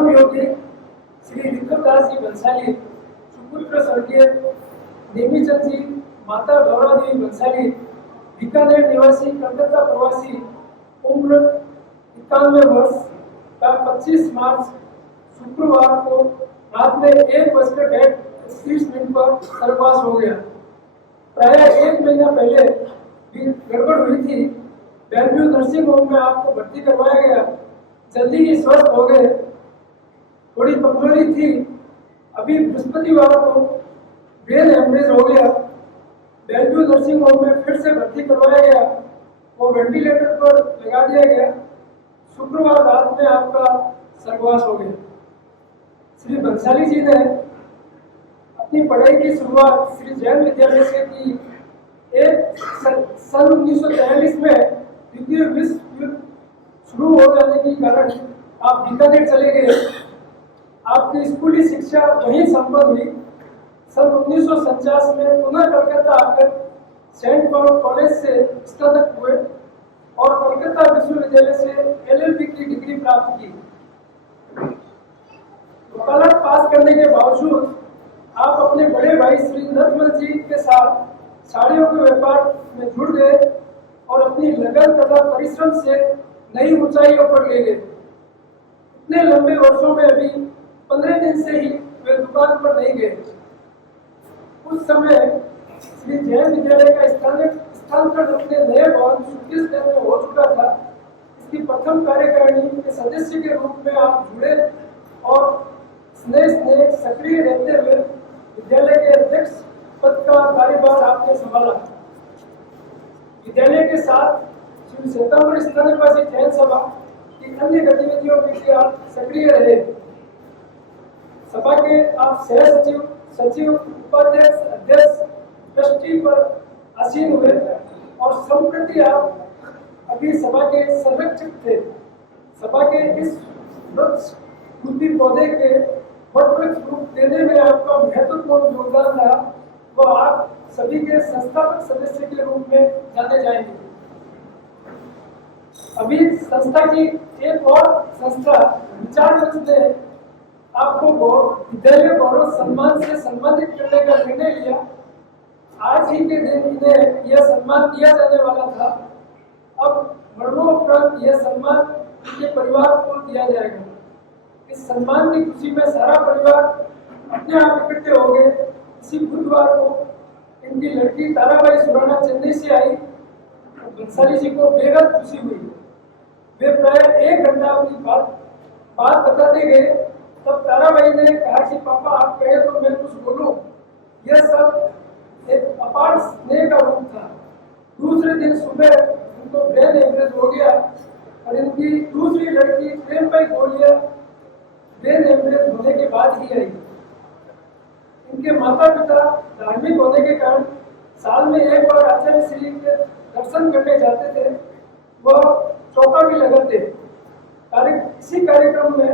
परम योगी श्री विक्रमदास जी भंसाली, सुपुत्र स्वर्गीय नेमीचंद जी, माता गौरा देवी भंसाली, बीकानेर निवासी, कलकत्ता प्रवासी, उम्र 91 वर्ष का 25 मार्च शुक्रवार को रात में 1:30 पर स्वर्गवास हो गया। प्राय 1 महीना पहले भी गड़बड़ हुई थी। बेलव्यू नर्सिंग होम में आपको भर्ती करवाया गया, जल्दी ही स्वस्थ हो गए। थोड़ी कमजोरी थी, अभी बृहस्पतिवार को ब्रेन हेमरेज हो गया। बेलव्यू नर्सिंग होम में फिर से भर्ती करवाया गया, वो वेंटिलेटर पर लगा दिया गया। शुक्रवार रात में आपका स्वर्गवास हो गया। श्री भंसाली जी ने अपनी पढ़ाई की शुरुआत श्री जैन विद्यालय से की। सन 1943 में द्वितीय विश्व युद्ध शुरू हो जाने के कारण आप बीकानेर चले गए। आपकी स्कूली शिक्षा वहीं संपन्न हुई। सन 1949 में पुनः कलकत्ता आकर सेंट पॉल कॉलेज से स्नातक हुए और कलकत्ता विश्वविद्यालय से LLB की डिग्री प्राप्त की। वकालत पास करने के बावजूद आप अपने बड़े भाई श्री नरमल जी के साथ साड़ियों के व्यापार में जुड़ गए और अपनी लगन तथा परिश्रम से नई ऊंचाइयों पर ले गए। इतने लंबे वर्षों में अभी 15 दिन से ही वे दुकान पर नहीं गए। उस समय श्री जैन विद्यालय का स्थानांतरण अपने नए भवन छत्तीसगढ़ में हो चुका था। इसकी प्रथम कार्यकारिणी के सदस्य के रूप में आप जुड़े और स्नेह सक्रिय रहते हुए विद्यालय के अध्यक्ष पद का कार्यभार आपने संभाला। विद्यालय के साथ श्री श्वेतांबर स्थानकवासी जैन सभा की अन्य गतिविधियों में भी आप सक्रिय रहे। सभा के आप सह सचिव, सचिव, उपाध्यक्ष, अध्यक्ष, ट्रस्टी पर आसीन हुए और संप्रति आप अभी सभा के संरक्षक थे। सभा के इस वृक्ष रूपी पौधे के वटवृक्ष रूप देने में आपका महत्वपूर्ण योगदान था। वो आप सभी के संस्थापक सदस्य के रूप में जाने जाएंगे। अभी संस्था की एक और संस्था विचार मंच ने आपको विद्यालय गौरव सम्मान से सम्मानित करने का निर्णय लिया। आज ही के दिन इन्हें यह सम्मान दिया जाने वाला था। अब मरणोपरांत यह सम्मान इनके परिवार को दिया जाएगा। इस सम्मान की खुशी में सारा परिवार अपने आप इकट्ठे हो गए। इसी बुधवार को इनकी लड़की ताराबाई सुराना चेन्नई से आई। भंसाली जी को बेहद खुशी हुई। वे प्राय 1 घंटा अपनी बात बताते गए। तब ताराबाई ने कहा कि पापा आप कहे तो मैं कुछ बोलूं। यह सब एक अपार स्नेह का रूप था। दूसरे दिन सुबह उनको ब्रेन हेमरेज हो गया और इनकी दूसरी लड़की प्रेमबाई गोलिया ब्रेन हेमरेज होने के बाद ही आई। इनके माता पिता धार्मिक होने के कारण साल में एक बार आचार्य श्री के दर्शन करने जाते थे। वह चौका भी लगाते। इसी कार्यक्रम में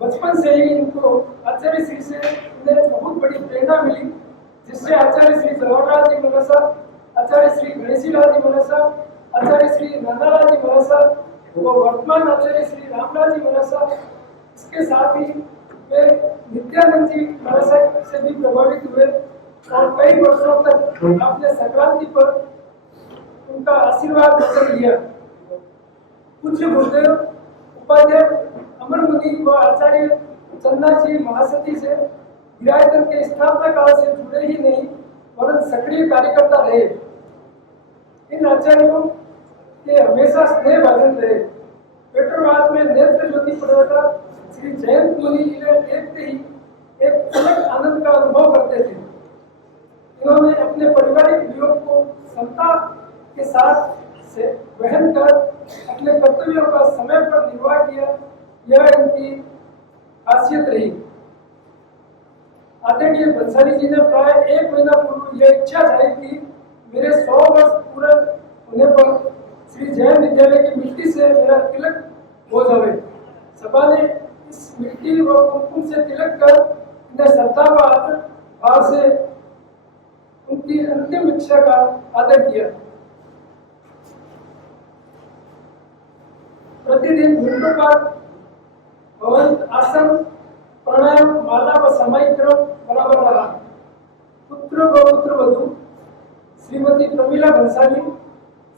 बचपन से ही इनको आचार्य श्री से इन्हें बहुत बड़ी प्रेरणा मिली, जिससे आचार्य श्री जवाहरलाल जी मनसा, आचार्य श्री गणेशीलाल जी मनसा, आचार्य श्री नंदालाल जी मनसा व वर्तमान आचार्य श्री रामलाल जी मनसा, इसके साथ ही वे नित्यानंद जी मनसा से भी प्रभावित हुए और कई वर्षों तक आपने संक्रांति पर उनका आशीर्वाद हासिल किया। पूज्य गुरुदेव उपाध्यक्ष अमर मुनि व आचार्य चंदा जी महासती से विरायतन के स्थापना काल से जुड़े ही नहीं वरन सक्रिय कार्यकर्ता रहे। इन आचार्यों के हमेशा स्नेह भाजन रहे। पेट्रोबाद में नेत्र ज्योति प्रदाता श्री जयंत मुनि इन्हें देखते ही एक अलग आनंद का अनुभव करते थे। इन्होंने अपने पारिवारिक वियोग को क्षमता के साथ से वहन कर अपने कर्तव्यों का समय पर निर्वाह किया। यह इनकी खासियत रही। आदरणीय भंसाली जी ने प्राय 1 महीना पूर्व यह इच्छा जाहिर की, मेरे 100 वर्ष पूरा होने पर श्री जैन विद्यालय की मिट्टी से मेरा तिलक हो जाए। सभा ने इस मिट्टी व कुमकुम से तिलक कर इन्हें श्रद्धा व आदर भाव से उनकी अंतिम इच्छा का आदर किया। प्रतिदिन घंटों बाद भवन आसन प्राणायाम माला व सामायिक क्रम बराबर रहा। पुत्र व पुत्र वधू श्रीमती प्रमिला भंसाली,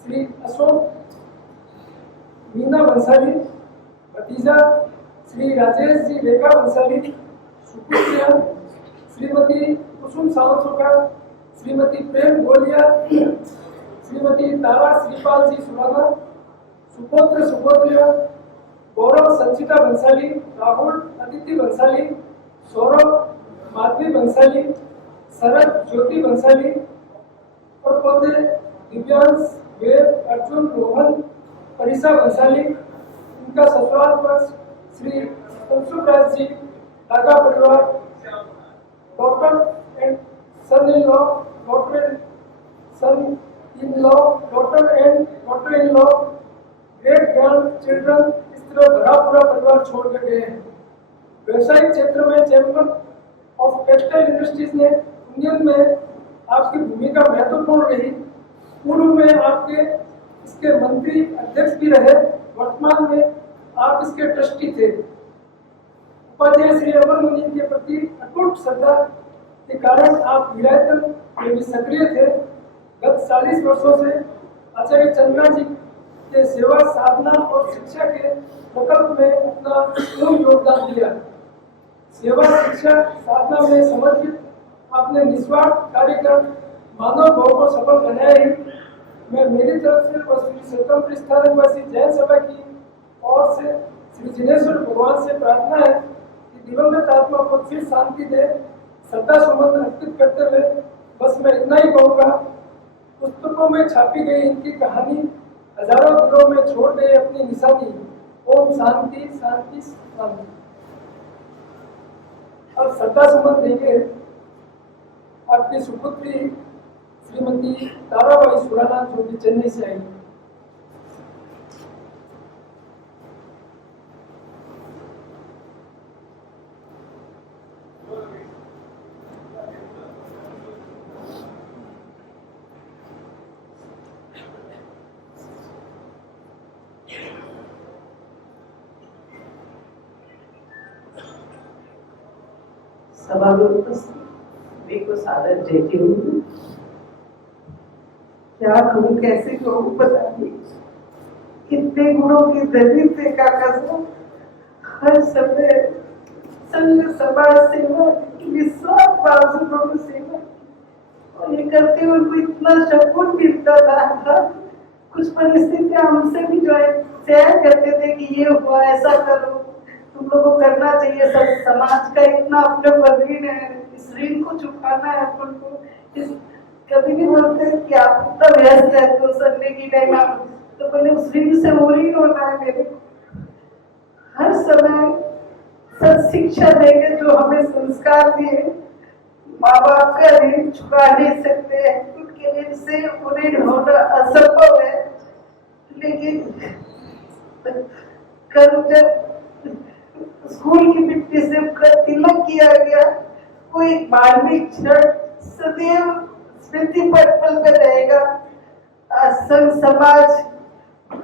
श्री अशोक मीना भंसाली, भतीजा श्री राजेश जी रेखा भंसाली, सुपुत्र श्रीमती कुसुम सावंतोका, श्रीमती प्रेम गोलिया, श्रीमती तारा श्रीपाल जी सुराना, सुपुत्र सुपुत्रिया गौरव संचिता भंसाली, राहुल अदिति भंसाली, सौरभ माधवी भंसाली, शरद ज्योति भंसाली और पौधे दिव्यांश वेद अर्जुन रोहन परिसा भंसाली। इनका ससुराल पक्ष श्री कंसुक राज जी दागा परिवार, doctor and son in law, doctor son in law, doctor and doctor in law, great grand children, इस तरह भरा पूरा परिवार छोड़ कर गए हैं। व्यवसायिक क्षेत्र में चैंबर ऑफ टेक्सटाइल इंडस्ट्रीज ने यूनियन में आपकी भूमिका महत्वपूर्ण रही। पूर्व में आपके इसके मंत्री अध्यक्ष भी रहे, वर्तमान में आप इसके ट्रस्टी थे। उपाध्याय श्री अमर मुनि के प्रति अटूट श्रद्धा के कारण आप विरायतन में भी सक्रिय थे। गत 40 वर्षों से आचार्य चंद्रा जी के सेवा साधना और शिक्षा के प्रकल्प में अपना पूर्ण योगदान दिया। सेवा शिक्षा साधना में समर्पित आपने निस्वार्थ कार्य कर मानव भाव को सफल बनाया ही। मैं मेरी तरफ से और श्री स्वतंत्र स्थानवासी जैन सभा की ओर से श्री जिनेश्वर भगवान से प्रार्थना है कि दिवंगत आत्मा को फिर शांति दे। श्रद्धा सुमन अर्पित करते हुए बस मैं इतना ही कहूँगा, पुस्तकों में छापी गई इनकी कहानी हजारों दिलों में छोड़ गए अपनी निशानी। ओम शांति शांति शांति। अब श्रद्धा सुमन देंगे आपकी सुपुत्री श्रीमती ताराबाई सुराना, जो कि चेन्नई से आई। सभा में उपस्थित को सादर देती हूँ। क्या कहूँ, कैसे कहूँ पता नहीं। कितने गुणों की दरिद्र का कसम, हर समय संघ समाज सेवा, निस्वार्थ भाव से सेवा, और ये करते हुए उनको इतना सकून मिलता था। कुछ परिस्थितियां हमसे भी जो है शेयर करते थे कि ये हुआ, ऐसा करो, तुम लोगों को करना चाहिए। सब समाज का इतना अपने पर ऋण है, इस ऋण को चुकाना है अपन को। इस कभी भी बोलते हैं कि आप इतना व्यस्त है तो संडे की टाइम आप, तो पहले उस ऋण से वो ऋण होना है मेरे। हर समय सत शिक्षा देंगे, जो हमें संस्कार दिए, माँ बाप का ऋण चुका नहीं सकते हैं, उनके ऋण से ऋण होना असंभव है। लेकिन कल जब स्कूल की मिट्टी से तिलक किया गया, वो एक मार्मिक क्षण सदैव स्मृति पटल में रहेगा। संघ समाज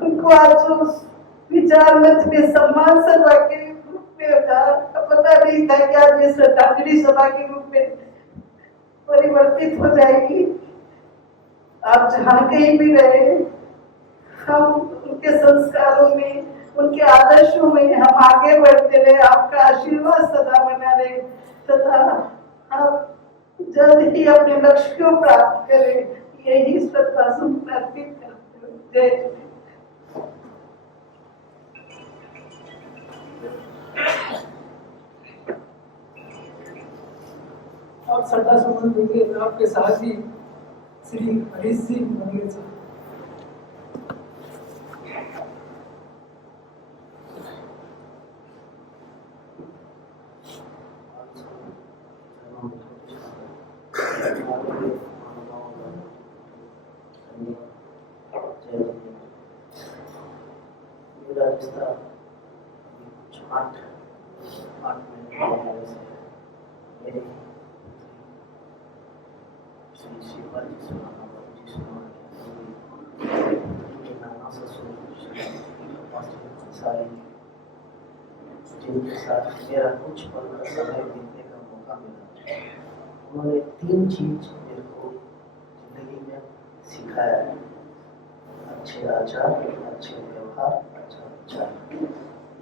उनको आज उस विचार मंच में सम्मान सभा के रूप में था, पता नहीं था कि आज ये श्रद्धांजलि सभा के रूप में परिवर्तित हो जाएगी। आप जहाँ कहीं भी रहे, हम उनके संस्कारों में, उनके आदर्शों में हम आगे बढ़ते रहे। आपका आशीर्वाद सदा बना रहे तथा आप जल्द ही अपने लक्ष्य को प्राप्त करें, यही श्रद्धा सुमन अर्पित करते हैं। जय। आप श्रद्धा सुमन देंगे आपके साथी श्री हरीश सिंह मंगेर जी। मेरा रिश्ता कुछ 8 महीने से मेरे श्री शिवपाल जी सुनाना, बाबू जी सुनाना, नाना ससुर सारे जिनके साथ मेरा कुछ पल का समय बीतने का मौका मिला, उन्होंने 3 चीज मेरे को जिंदगी में सिखाया है: अच्छे आचार, अच्छे व्यवहार, अच्छा विचार।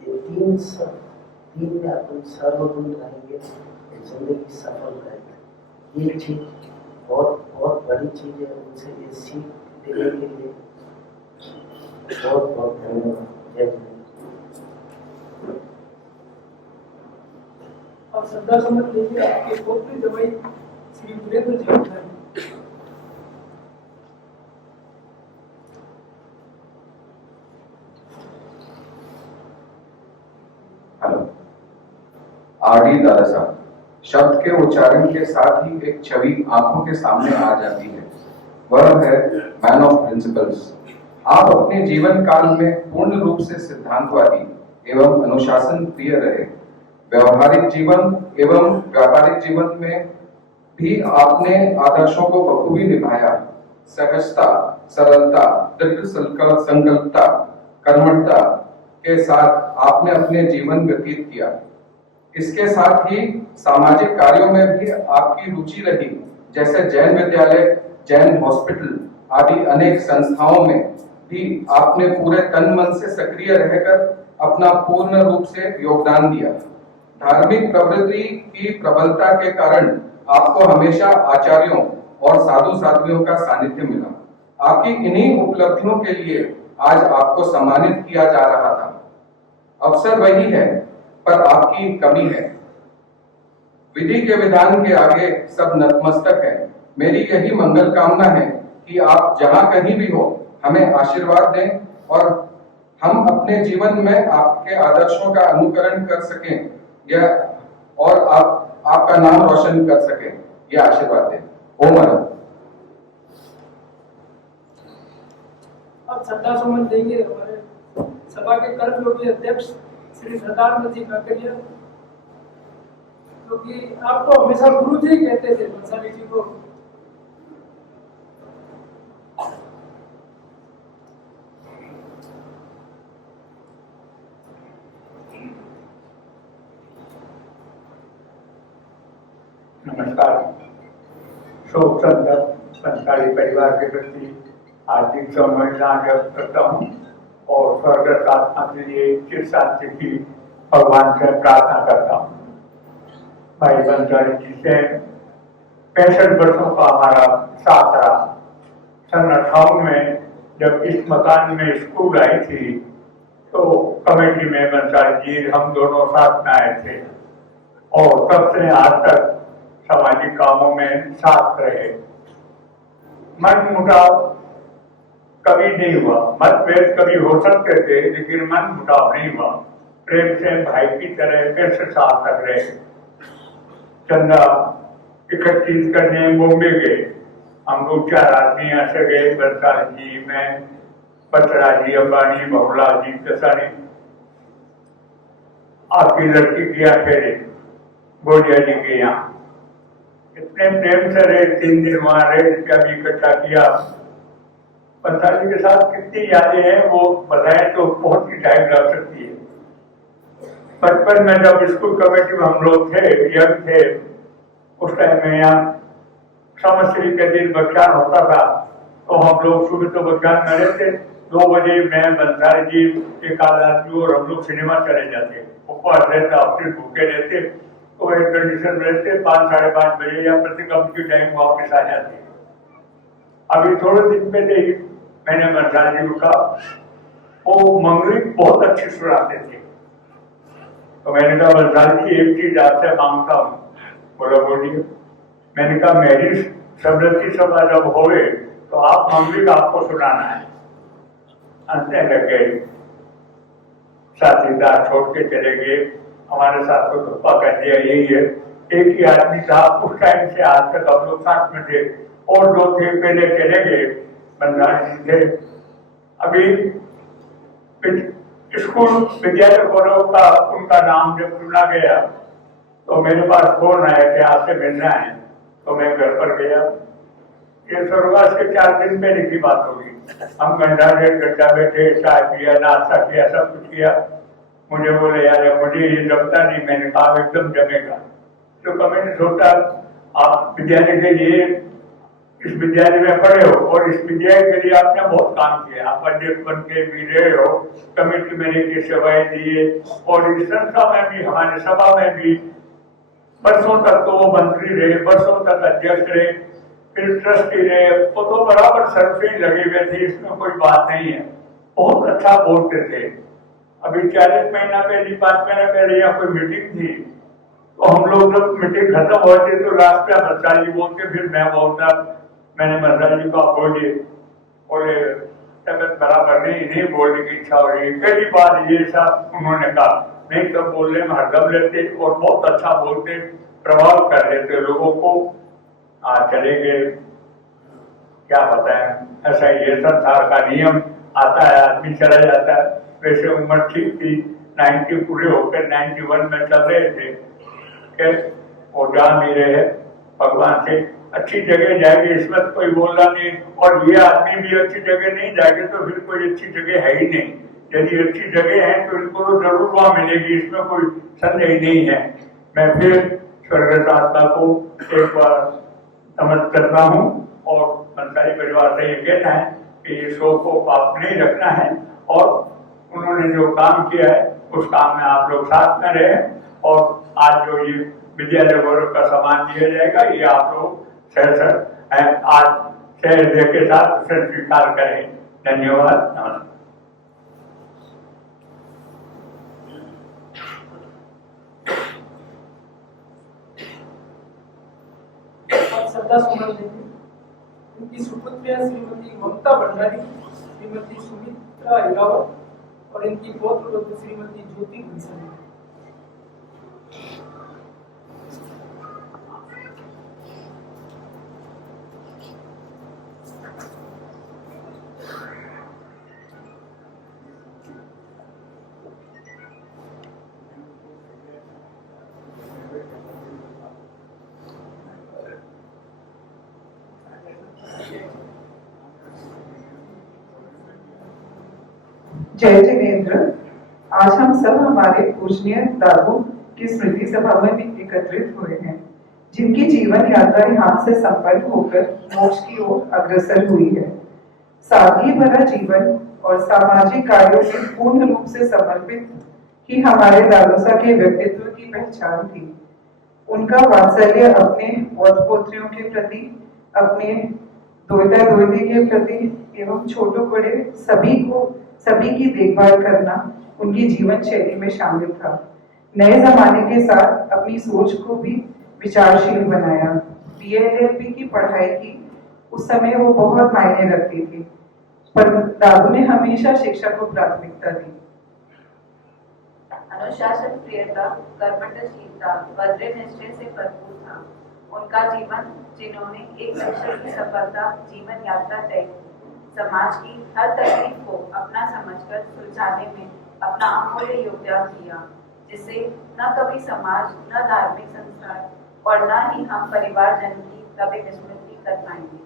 ये 3 में अपन सर्वगुण रहेंगे तो जिंदगी सफल रहेगी। ये चीज बहुत बहुत बड़ी चीज है। उनसे ये सीख देने के लिए बहुत बहुत धन्यवाद। जय हिंद। और श्रद्धा समझ लीजिए आपके पौत्री जवाई श्री वीरेंद्र जी होता है। हेलो। आरडी दादा साहब, शब्द के उच्चारण के साथ ही एक छवि आंखों के सामने आ जाती है, वह है मैन ऑफ प्रिंसिपल्स। आप अपने जीवन काल में पूर्ण रूप से सिद्धांतवादी एवं अनुशासन प्रिय रहे। व्यवहारिक जीवन एवं व्यापारिक जीवन में भी आपने आदर्शों को बखूबी निभाया। सहजता, सरलता, दृढ़ संकल्पता, कर्मठता के साथ आपने अपने जीवन व्यतीत किया। इसके साथ ही सामाजिक कार्यों में भी आपकी रुचि रही, जैसे जैन विद्यालय, जैन हॉस्पिटल आदि अनेक संस्थाओं में भी आपने पूरे तन मन से सक्रिय रहकर अपना पूर्ण रूप से योगदान दिया। धार्मिक प्रवृत्ति की प्रबलता के कारण आपको हमेशा आचार्यों और साधु साध्वियों का सानिध्य मिला। आपकी इन्हीं उपलब्धियों के लिए आज आपको सम्मानित किया जा रहा था। अवसर वही है, पर आपकी कमी है। विधि के विधान के आगे सब नतमस्तक है। मेरी यही मंगल कामना है कि आप जहां कहीं भी हो हमें आशीर्वाद दें और हम अपने जीवन में आपके आदर्शों का अनुकरण कर सकें और आपका नाम रोशन कर सकें, यह आशीर्वाद दें। ओम हर। अब श्रद्धा सुमन देंगे हमारे सभा के कर्मयोगी अध्यक्ष श्री सदानंद जी काकरिया, क्योंकि आपको हमेशा गुरु जी कहते थे बंसाली जी को। नमस्कार। शोक संतप्त संस्कारी परिवार के प्रति हार्दिक संवेदना व्यक्त करता हूँ और स्वर्गस्थ आत्मा के लिए चिर शांति की भगवान से प्रार्थना करता हूँ। भाई बंसाली जी से 65 वर्षों का हमारा साथ रहा। सन 58 में जब इस मकान में स्कूल आई थी तो कमेटी में बंसाली जी हम दोनों साथ में आए थे और तब से आज तक सामाजिक कामों में साथ रहे। मन मुटाव कभी नहीं हुआ, मतभेद कभी हो सकते थे लेकिन मन मुटाव नहीं हुआ। प्रेम से भाई की तरह कैसे साथ तक रहे। चंदा इकट्ठी करने बॉम्बे गए, हम लोग 4 आदमी ऐसे गए, बंसाली जी, मैं, बत्रा जी, अंबानी, बहुलाल जी, दसानी। आपकी लड़की किया फेरे गोलिया जी के यहाँ इतने प्रेम से रहे। 3 दिन वहां रहे, रुपया भी इकट्ठा किया। बंसाली के साथ कितनी यादें हैं वो बताएं तो बहुत ही टाइम लग सकती है। बचपन में जब स्कूल कमेटी में हम लोग थे, यंग थे, उस टाइम में यहाँ समश्री के दिन व्याख्यान होता था तो हम लोग सुबह तो व्याख्यान में रहते। 2 बजे मैं, बंसाली जी, एक आदमी और हम लोग सिनेमा चले जाते। उपवास रहता, फिर भूखे रहते तो एक कंडीशन में रहते 5, साढ़े 5 बजे या प्रतिगम की टाइम वापस आ जाते। अभी थोड़े दिन पहले ही मैंने बंसाली जी को कहा, वो मंगली बहुत अच्छी सुनाते थे। तो मैंने कहा बंसाली जी एक चीज आपसे मांगता हूँ। बोला बोलिए। मैंने कहा मेरी समृद्धि सभा जब होवे तो आप मंगली का आपको सुनाना है। हंसने लग गए। साथीदार छोड़ के चले गए, हमारे साथ तो धप्पा कर दिया। यही है, एक ही आदमी था उस टाइम से आज तक हम लोग साथ में थे और 2 थे पहले चले गए, बंसाली जी थे। अभी स्कूल विद्यालय गौरव का उनका नाम जब चुना गया तो मेरे पास फोन आया कि आपसे मिलना है, तो मैं घर पर गया। ये स्वर्गवास के 4 दिन पहले की बात होगी। हम घंटा 1.5 घंटा बैठे, चाय पिया, नाश्ता किया, सब कुछ किया। मुझे बोले यार मुझे ये जमता नहीं, मैंने कहा एकदम जमेगा। तो मैंने सोचा आप विद्यालय के लिए इस विद्यालय में पढ़े हो और इस विद्यालय के लिए आपने बहुत काम किया, आप अध्यक्ष बन के भी रहे हो, कमेटी में की सेवाएं दी और इस संस्था में भी, हमारे सभा में भी वर्षों तक तो वो मंत्री रहे, वर्षों तक अध्यक्ष रहे, फिर ट्रस्टी रहे, वो तो बराबर सर से ही लगे हुए थे, इसमें कोई बात नहीं है, बहुत अच्छा बोलते थे। अभी 40 महीना पहले 5 महीना पहले यहाँ कोई मीटिंग थी, तो हम लोग जब मीटिंग खत्म होती तो लास्ट में मरसाल जी बोलते, फिर मैं बोलता, मैंने मरसाल जी को आप बोले तबियत बराबर नहीं बोलने की इच्छा हो रही है। पहली बार ये सब उन्होंने कहा, नहीं तो बोलने में हरदम लेते और बहुत अच्छा बोलते, प्रभाव कर लेते लोगों को। आज चले गए, क्या बताएं, ऐसा ये संसार का नियम आता है, आदमी चला जाता है। वैसे उम्र ठीक थी, 90 पूरे होकर 91 में चल रहे थे, वो जा नहीं रहे, भगवान से अच्छी जगह जाएंगे, इसमें तो कोई बोलना नहीं, और ये आदमी भी अच्छी जगह नहीं जाएंगे तो फिर कोई अच्छी जगह है ही नहीं। यदि अच्छी जगह है तो इनको तो जरूर वहां मिलेगी, इसमें कोई संदेह नहीं है। मैं फिर स्वर्गस्थ आत्मा को एक बार नमन करता हूँ और मंत्रालय परिवार से ये कहना है कि ये शोक को आप नहीं रखना है, और उन्होंने जो काम किया है उस काम में आप लोग साथ में रहे, और आज जो ये विद्यालय गौरव का सम्मान दिया जाएगा, ये आप लोग आज शहर के साथ स्वीकार करें। धन्यवाद, नमस्कार। श्रद्धा सुमन देंगे। उनकी सुपुत्री है श्रीमती ममता भंडारी, श्रीमती सुमित्रा हिरावत और इनकी पौत्र श्रीमती ज्योति भंसाली। जय जिनेन्द्र। आज हम सब हमारे पूजनीय दादू की स्मृति सभा में भी एकत्रित हुए हैं, जिनकी जीवन यात्रा यहाँ से संपन्न होकर मोक्ष की ओर अग्रसर हुई है। सादगी भरा जीवन और सामाजिक कार्यों के पूर्ण रूप से समर्पित ही हमारे दादोसा के व्यक्तित्व की पहचान थी। उनका वात्सल्य अपने पौत्र पोत्रियों के प्रति, अपने दोहिता दोहिते के प्रति एवं छोटों बड़े सभी की देखभाल करना उनकी जीवन शैली में शामिल था। नए जमाने के साथ अपनी सोच को भी विचारशील बनाया। BA-LLB की पढ़ाई की उस समय वो बहुत मायने रखती थी, पर दादू ने हमेशा शिक्षा को प्राथमिकता दी। अनुशासन प्रियता, कर्मठशीलता, वज्र निश्चय से भरपूर था उनका जीवन, जिन्होंने एक लक्ष्य की सफलता जीवन यात्रा तय की। समाज की हर तकलीफ को अपना समझकर सुलझाने में अपना अमूल्य योगदान दिया, जिसे न कभी समाज, न धार्मिक संस्थान और न ही हम परिवारजन की कभी विस्मृति कर पाएंगे।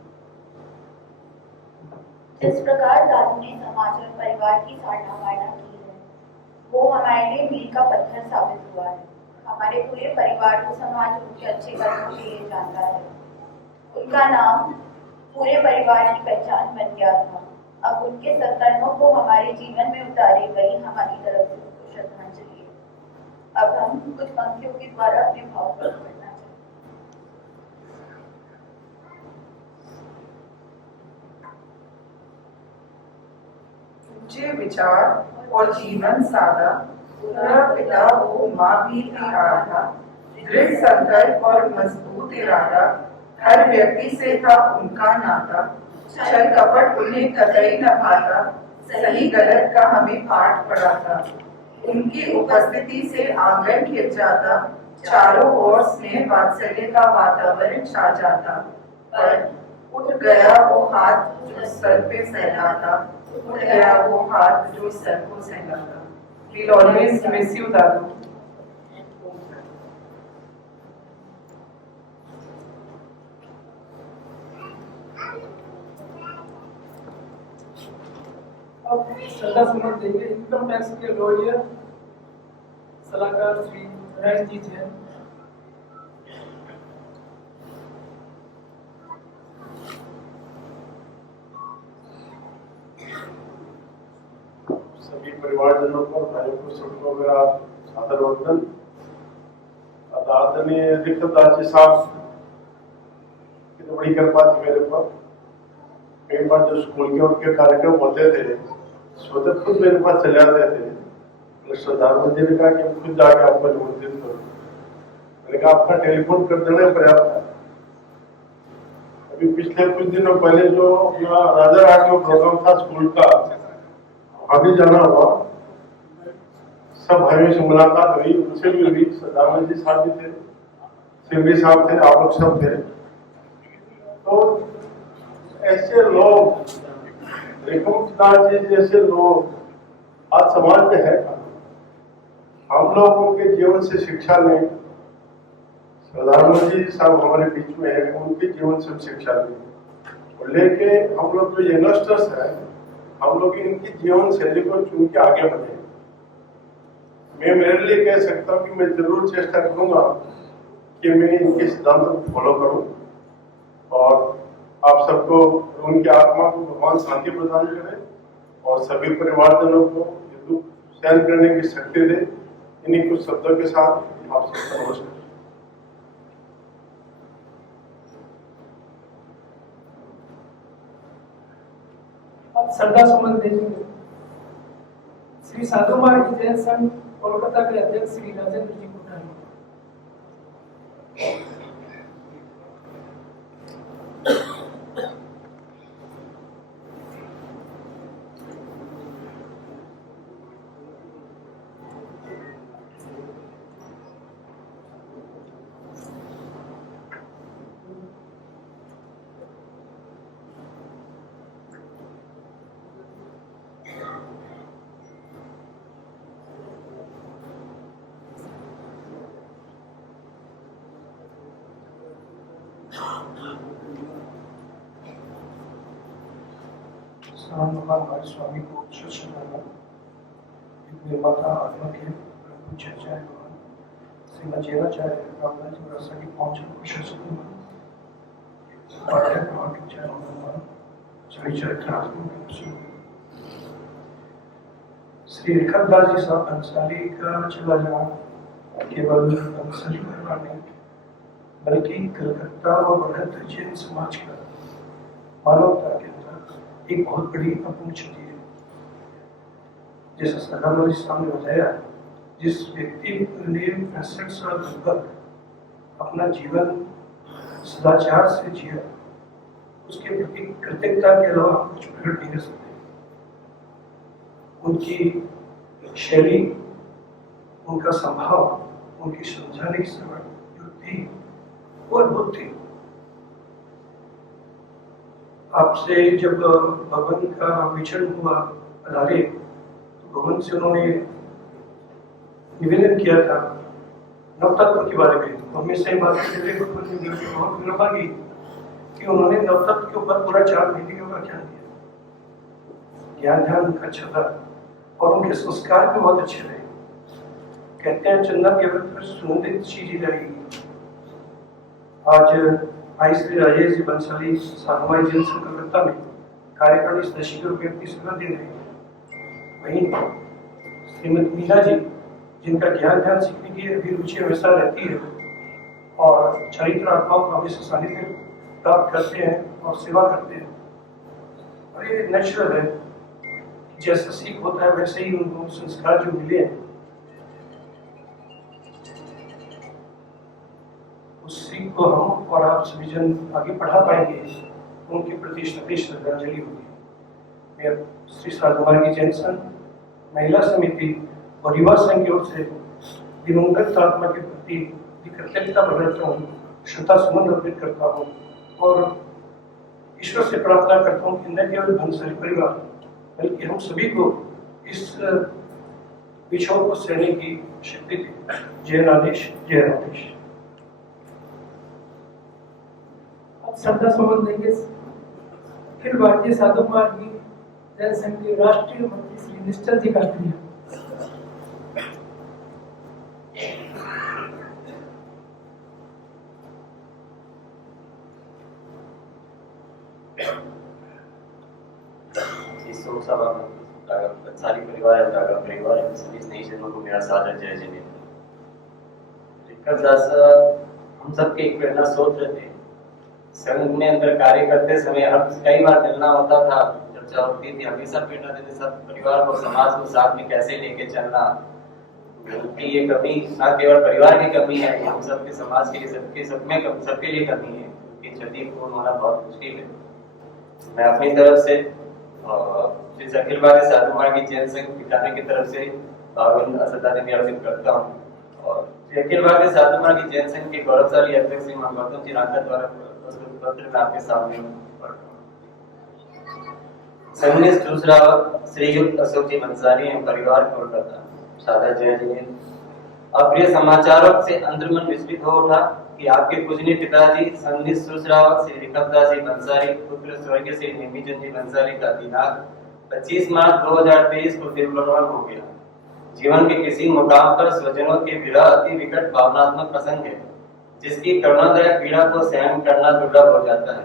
जिस प्रकार दादू ने समाज और परिवार की साधना वारणा की है, वो हमारे लिए मील का पत्थर साबित हुआ है। हमारे पूरे परिवार को समाज उनके अच्छे कर्मों के लिए जानता है। उनका नाम पूरे परिवार की पहचान बन गया था। अब उनके सत्कर्मों को हमारे जीवन में उतारे, वही हमारी तरफ से उनको श्रद्धांजलि है। अब हम कुछ पंक्तियों के द्वारा अपने भाव प्रकट करना चाहते हैं। ऊंचे विचार और जीवन सादा, पूरा पिता वो माँ भी थी आधा। दृढ़ संकल्प और मजबूत इरादा, हर व्यक्ति से था उनका नाता। छल कपट उन्हें कतई न भाता, सही गलत का हमें पाठ पढ़ाता। उनकी उपस्थिति से आंगन खिल जाता, चारों ओर स्नेह वात्सल्य का वातावरण छा जाता। पर उठ गया वो हाथ जो सर पे फैलाता, उठ गया वो हाथ जो सर को सहलाता। We'll always miss you, दादू। अब श्रद्धा सुमन देंगे इनकम टैक्स के लॉयर सलाहकार श्री नारायण जी जैन, सभी परिवारजनों को, भाइयों को, सबको मेरा सादर वंदन। आदरणीय रिखतदास जी साहब की तो बड़ी कृपा थी मेरे पर। कई बार जो स्कूल के उनके कार्यक्रम होते थे, स्वतः खुद मेरे पास चले आते थे। प्रधानमंत्री ने कहा कि हम खुद जाके आपको निमंत्रित करो। मैंने कहा आपका टेलीफोन कर देना पर्याप्त है। अभी पिछले कुछ दिनों पहले जो अपना राजा रानी का प्रोग्राम था स्कूल का, वहां भी जाना हुआ। सब भाइयों से मुलाकात हुई, उनसे भी हुई। प्रधानमंत्री साहब भी थे, सिंधी साहब थे, आप लोग सब थे। तो ऐसे लोग, रिखतदास जी जैसे लोग आज समाज में है। हम लोग उनके जीवन से शिक्षा लें। प्रधानमंत्री साहब हमारे बीच में है, उनके जीवन से शिक्षा लें और लेके हम लोग जो यंगस्टर्स हैं, हम लोग इनकी जीवन शैली को चुन के आगे बढ़े। मैं मेरे लिए कह सकता हूँ कि मैं जरूर चेष्टा करूंगा कि मैं इनके सिद्धांतों को फॉलो करूं और आप सबको, उनकी आत्मा को भगवान शांति प्रदान करे और सभी परिवारजनों को दुख सहन करने की शक्ति दे। इन्हीं कुछ शब्दों के साथ आप सबका नमस्कार। अब श्रद्धा सुमन देंगे श्री साधु महाराज जैन संघ कोलकाता के अध्यक्ष श्री राजेंद्र जी कोठारी। हमारे स्वामी को निर्माता आत्मा के प्रभु चर्चा श्रीमद जैनाचार्य रामदास जी रसा की पहुंच श्री रिखतदास जी साहब अंसारी का चला जाना केवल अंसारी परिवार नहीं बल्कि कलकत्ता और बृहद जैन समाज का मानवता के अंदर एक बहुत बड़ी अपूर्ण क्षति है। जैसा सदानंद जी साहब ने बताया, जिस व्यक्ति ने 65 साल तक अपना जीवन सदाचार से जिया, उसके प्रति कृतज्ञता के अलावा हम कुछ प्रकट नहीं कर सकते। उनकी शैली, उनका स्वभाव, उनकी समझाने की समझ जो थी वो अद्भुत थी। आपसे जब भवन का विचरण हुआ अदारे, तो भवन से उन्होंने निवेदन किया था नवतत्व के बारे में। तो हमेशा ही बात बहुत कृपा की कि उन्होंने नवतत्व के ऊपर पूरा 4 महीने का व्याख्यान दिया। ज्ञान ध्यान उनका अच्छा था और उनके संस्कार भी बहुत अच्छे रहे। कहते हैं चंदा केवल सुगंधित चीज ही लगेगी। आज भाई श्री राजेश जी बंसाली साधुमाई जैन संघ कलकत्ता में कार्यकारिणी सदस्य के रूप में अपनी सेवा दे रहे हैं। वहीं श्रीमती मीना जी, जिनका ज्ञान ध्यान सीखने की अभिरुचि हमेशा रहती है और चरित्र आत्माओं का हमेशा सानिध्य प्राप्त करते हैं और सेवा करते हैं। और ये नेचुरल है, जैसा सीख होता है वैसे ही उनको संस्कार जो मिले हैं उस सीख को हम और आप सभी जन आगे बढ़ा पाएंगे, उनके प्रति सभी श्रद्धांजलि होगी। मैं श्री साधु महाराज जैन संघ, महिला समिति और युवा संघ की ओर से दिवंगत आत्मा के प्रति कृतज्ञता प्रकटता हूँ, श्रद्धा सुमन अर्पित करता हूँ और ईश्वर से प्रार्थना करता हूँ कि न केवल भंसारी परिवार बल्कि हम सभी को इस विछोड़ को सहने की शक्ति दे। जय राधेश, जय राधेश। अब श्रद्धा सुमन देंगे अखिल भारतीय साधु महाराज जैन संघ के राष्ट्रीय मंत्री श्री निश्चल जी का प्रिय। इस शोक सभा में बंसाली परिवार एवं डागा परिवार एवं सभी स्नेहीजनों को मेरा सादर जय जिनेन्द्र। दास हम सबके एक प्रेरणा स्रोत थे। संघ में अंदर कार्य करते समय हम कई बार मिलना होता था, चर्चा होती थी, हमेशा प्रेरणा देते सब परिवार को समाज को साथ में कैसे लेके चलना। उनकी ये कमी ना केवल परिवार की कमी है, हम सबके समाज के सबके लिए कमी है। उनकी क्षति पूर्ण होना बहुत मुश्किल है। मैं अपनी तरफ से श्री अखिल भारतीय साधु मार्ग की जैन संघ पिटाने की तरफ से पावन श्रद्धांजलि अर्पित करता हूँ और श्री अखिल भारतीय साधु मार्ग की जैन संघ के गौरवशाली अध्यक्ष श्री गौतम जी रांका द्वारा पत्र में आपके सामने पढ़ता हूँ। संघ रावत श्रीयुक्त अशोक जी बंसाली एवं परिवार कोलकाता सादर जय जिनेन्द्र। अप्रिय समाचारों से अंतर्मन विचलित हो उठा कि आपके पूजनीय पिताजी संघ रावत श्री रिकबदास जी बंसाली पुत्र स्वर्गीय श्री नेमीचंद जी बंसाली का दिनांक 25 मार्च 2023 को देवलोकवान हो गया। जीवन के किसी मुकाम पर स्वजनों के विरह अति विकट भावनात्मक प्रसंग है, जिसकी करुणादायक पीड़ा को सहन करना दुर्लभ हो जाता है।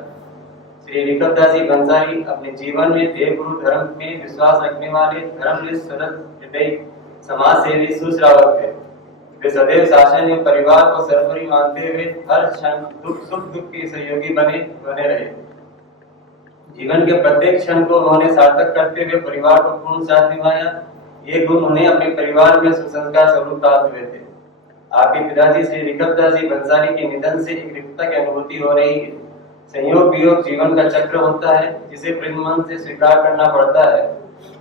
श्री रिकबदास जी बंसाली अपने जीवन में देवगुरु धर्म में विश्वास रखने वाले धर्मनिष्ठ सरल हृदय समाज सेवी सुश्रावक थे। वे सदैव शासन एवं परिवार को सर्वोपरि मानते हुए हर क्षण सुख दुख के सहयोगी बने रहे। जीवन के प्रत्येक क्षण को उन्होंने सार्थक करते हुए परिवार को पूर्ण साथ निभाया। ये गुण उन्हें अपने परिवार में सुसंस्कार स्वरूप प्राप्त हुए थे। आपके पिताजी श्री रिकबदास जी बंसाली के निधन से एक रिक्तता की अनुभूति हो रही है। संयोग वियोग जीवन का चक्र होता है, जिसे प्रेम मन से स्वीकार करना पड़ता है।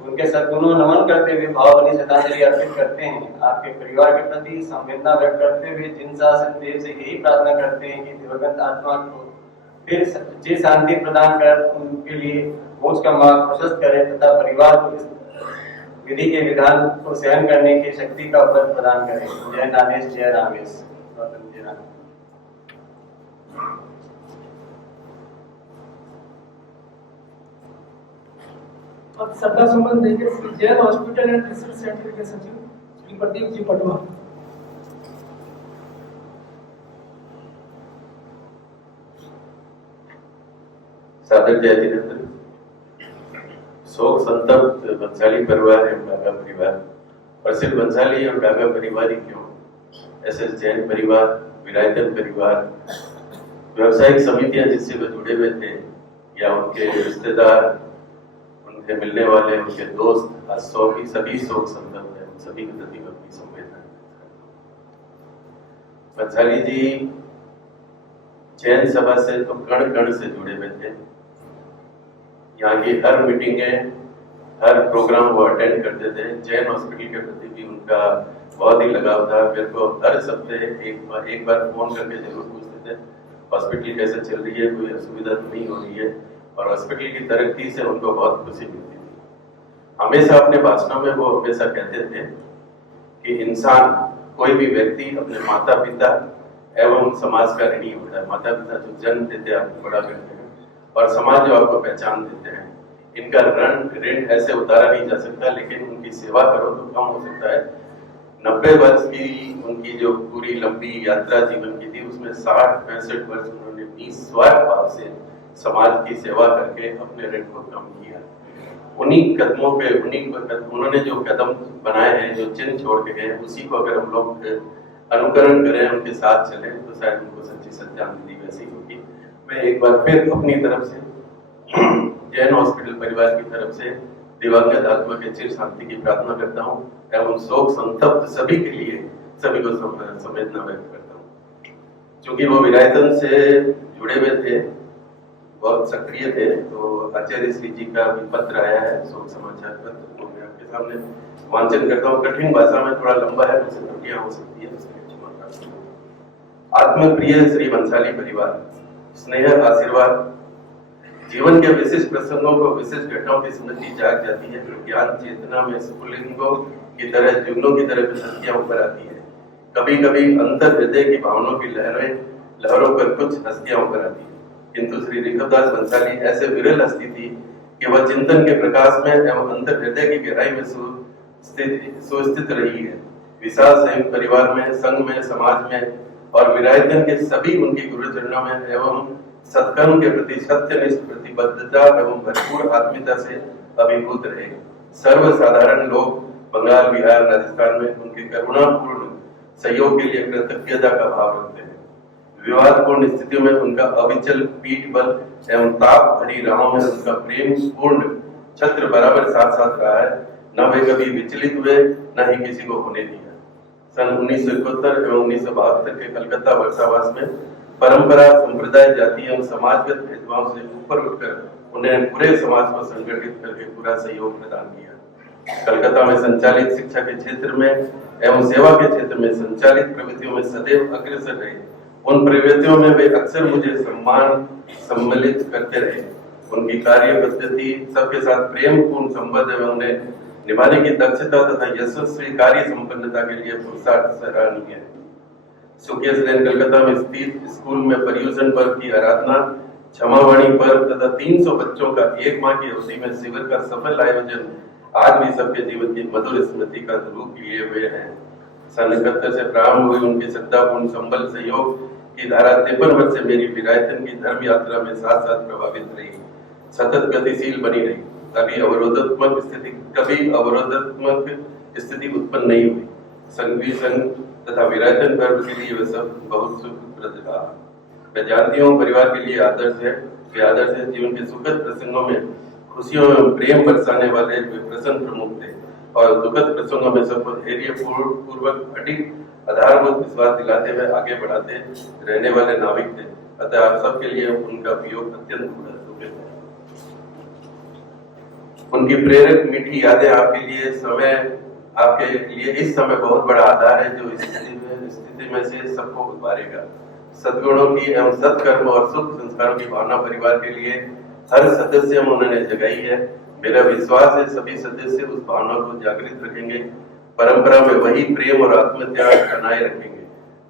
उनके सद्गुणों नमन करते हुए भावभरी श्रद्धांजलि अर्पित करते हैं। आपके परिवार के प्रति संवेदना व्यक्त करते हुए जिन शासन देव से यही प्रार्थना करते हैं कि दिवंगत आत्मा को फिर जी शांति प्रदान कर उनके लिए मोक्ष का मार्ग प्रशस्त करे तथा परिवार को इस विधि के विधान को सहन करने की शक्ति का बल प्रदान करे। जय नागेश जय रामेश। अब श्रद्धा सुमन देंगे Shri Jain hospital and research centre के सचिव श्री प्रदीप जी पटवा। सादर जय जिनेन्द्र। शोक संतप्त बंसाली परिवार एवं डागा परिवार और सिर्फ बंसाली और डागा परिवार ही क्यों, एसएस जैन परिवार, विरायतन परिवार, व्यवसायिक समितियां जिससे वे जुड़े हुए थे या उनके रिश्तेदार, उनके मिलने वाले, उनके दोस्त, आज सभी शोक संतप्त है। उन सभी के प्रति अपनी संवेदना। बंसाली जी जैन सभा से तो कण कण से जुड़े हुए थे। यहाँ की हर मीटिंगें, हर प्रोग्राम वो अटेंड करते थे। जैन हॉस्पिटल के प्रति भी उनका बहुत ही लगाव था। मेरे को हर सप्ताह एक बार फोन करके जरूर पूछते थे हॉस्पिटल कैसे चल रही है, कोई असुविधा तो नहीं हो रही है। और हॉस्पिटल की तरक्की से उनको बहुत खुशी मिलती थी। हमेशा अपने भाषणों में वो हमेशा कहते थे कि इंसान, कोई भी व्यक्ति अपने माता पिता एवं समाज का ऋणी होता है। माता पिता जो जन्म देते हैं, आपको बड़ा करते हैं, और समाज जो आपको पहचान देते हैं, इनका ऋण ऐसे उतारा नहीं जा सकता, लेकिन उनकी सेवा करो तो कम हो सकता है। 90 वर्ष की उनकी जो पूरी लंबी यात्रा जीवन की थी, उसमें 60-65 वर्ष उन्होंने निस्वार्थ भाव से समाज की सेवा करके अपने ऋण को कम किया। उन्हीं कदमों पे उन्होंने जो कदम बनाए हैं, जो चिन्ह छोड़ के गए, उसी को अगर हम लोग अनुकरण करें, उनके साथ चलें, तो शायद उनको सच्ची श्रद्धांजलि वैसी होगी। मैं एक बार फिर अपनी तरफ से जैन हॉस्पिटल परिवार की तरफ से दिवंगत आत्मा के चिर शांति की प्रार्थना करता हूँ एवं शोक संतप्त सभी के लिए सभी को संवेदना व्यक्त करता हूँ। क्योंकि वो विरायतन से जुड़े हुए थे, बहुत सक्रिय थे, तो आचार्य श्री जी का भी पत्र आया है, शोक समाचार पत्र, तो मैं आपके सामने वांचन करता हूँ। कठिन भाषा में थोड़ा लंबा है, मुझसे त्रुटियां हो सकती है, आत्मप्रिय श्री बंसाली परिवार, स्नेह आशीर्वाद। जीवन के विशिष्ट प्रसंगों को, विशिष्ट घटनाओं की स्मृति जाग जाती है, तो ज्ञान चेतना में स्फुलिंगों की तरह, जुगनों की तरह हस्तियां ऊपर आती है। कभी कभी अंतर हृदय की भावनाओं की लहरों पर कुछ हस्तियां ऊपर आती है। किंतु श्री रिकबदास बंसाली ऐसे विरल हस्ती थी कि वह चिंतन के प्रकाश में एवं अंतर हृदय की गहराई में सुस्थित रही है। विशाल संयुक्त परिवार में, संघ में, समाज में और विरायतन के सभी उनके गुरुचरणों में एवं सत्कर्म के प्रति सत्यनिष्ठ प्रतिबद्धता एवं भरपूर आत्मीयता से अभिभूत रहे। सर्वसाधारण लोग बंगाल, बिहार, राजस्थान में उनके करुणापूर्ण सहयोग के लिए कृतज्ञता का भाव रखते हैं। विवादपूर्ण स्थितियों में उनका अविचल पीठ बल एवं ताप भरी राहों में उनका प्रेम पूर्ण छत्र बराबर साथ साथ रहा है। न वे कभी विचलित हुए, न ही किसी को होने दिया। सन 1971 एवं 1972 के कलकत्ता वर्षावास में परंपरा, संप्रदाय, जाति एवं समाजगत भेदभाव से ऊपर उठकर उन्हें पूरे समाज को संगठित करके पूरा सहयोग प्रदान किया। कलकत्ता में संचालित शिक्षा के क्षेत्र में एवं सेवा के क्षेत्र में संचालित प्रवृत्तियों में सदैव अग्रसर रहे। उन प्रवृत्तियों में वे अक्सर मुझे सम्मान सम्मिलित करते रहे। उनकी कार्य पद्धति, सबके साथ प्रेम पूर्ण संबंध एवं उन्हें निभाने की दक्षता तथा यशस्वी कार्य संपन्नता के लिए पुरस्कार सराहनीय है। सुकेश लेन कलकत्ता में स्थित स्कूल में पर्यूषण पर्व की आराधना, क्षमावाणी पर्व तथा 300 बच्चों का एक माह की अवधि में शिविर का सफल आयोजन आज भी सबके जीवन की मधुर स्मृति का रूप लिए हुए हैं। सन 71 से प्रारंभ हुई उनकी श्रद्धापूर्ण संबल सहयोग की धारा 53 वर्ष से मेरी विरायतन की धर्म यात्रा में साथ साथ प्रभावित रही, सतत गतिशील बनी रही। कभी अवरोधात्मक स्थिति उत्पन्न नहीं हुई। संघवी संघ तथा विरायतन पर्व के लिए वह सब बहुत सुखप्रद रहा। मैं जानती हूँ परिवार के लिए आदर्श है। वे आदर्श है जीवन के सुखद प्रसंगों में खुशियों में प्रेम बरसाने वाले वे प्रसन्न प्रमुख थे और दुखद प्रसंगों में सबको धैर्य पूर्वक अडिग आधारभूत विश्वास दिलाते हुए आगे बढ़ाते रहने वाले नाविक थे। अतः आप सबके लिए उनका वियोग अत्यंत दुखद है। उनकी प्रेरक मीठी यादें आपके लिए इस समय बहुत बड़ा आधार है जो इस स्थिति में से सबको उबारेगा। सद्गुणों की एवं सत्कर्म और शुभ संस्कारों की भावना परिवार के लिए हर सदस्य में उन्होंने जगाई है। मेरा विश्वास है सभी सदस्य उस भावना को जागृत रखेंगे, परंपरा में वही प्रेम और आत्मत्याग बनाए रखेंगे,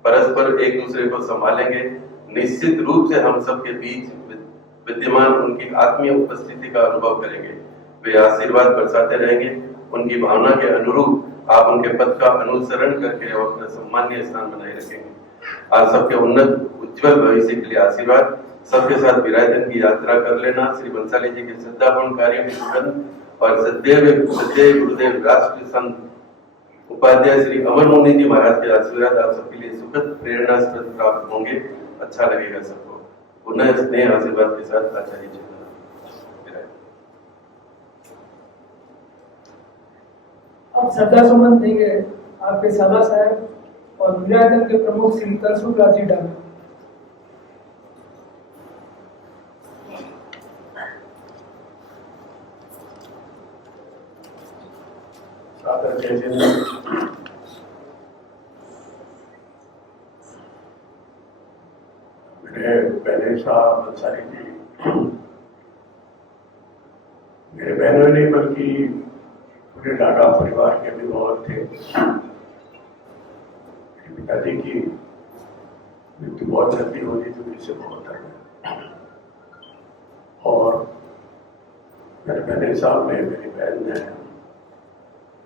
परस्पर एक दूसरे को संभालेंगे। निश्चित रूप से हम सबके बीच विद्यमान उनकी आत्मीय उपस्थिति का अनुभव करेंगे। वे आशीर्वाद बरसाते रहेंगे। उनकी भावना के अनुरूप आप उनके पद का अनुसरण करके अपना सम्मानीय स्थान बनाए रखेंगे। आप सबके उन्नत उज्जवल भविष्य के लिए आशीर्वाद। सबके साथ विरायतन की यात्रा कर लेना। श्री बंसाली जी के श्रद्धापूर्ण कार्यों की सुगंध और सदैव गुरुदेव राष्ट्र संत उपाध्याय श्री अमर मुनि जी महाराज के आशीर्वाद आप सबके लिए सुखद प्रेरणास्पद प्राप्त होंगे। अच्छा लगेगा सबको। पुनः स्नेह आशीर्वाद के साथ आचार्य जी अब श्रद्धा सुमन देंगे आपके सभा साहब और विरायतन के प्रमुख श्री तरसुखराज जी डांगा। मेरे पहले साहब बंसाली जी मेरे बहनों नहीं बल्कि पूरे डागा परिवार के अभिभावक थे। मेरे पिताजी की मृत्यु बहुत जल्दी होनी थी, मुझसे बहुत है। और मेरे पहले साल में मेरी बहन ने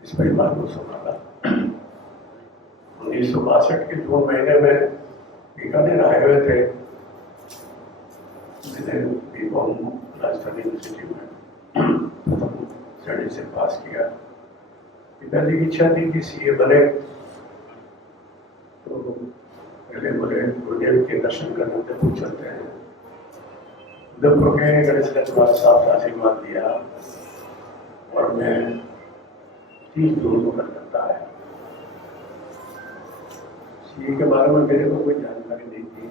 इस परिवार को संभाला। 1962 के जून महीने में बीकानेर आए हुए थे। मैंने बीकॉम राजस्थान यूनिवर्सिटी में प्रथम श्रेणी से पास किया। पिताजी की इच्छा थी कि सीए बने, तो पहले बोले गुरुदेव के दर्शन करने उदयपुर चलते हैं। उदयपुर के गणेश लक्ष्मण साहब से आशीर्वाद दिया और मैं 30 जून को कलकत्ता आया। सीए के बारे में मेरे को कोई जानकारी नहीं थी।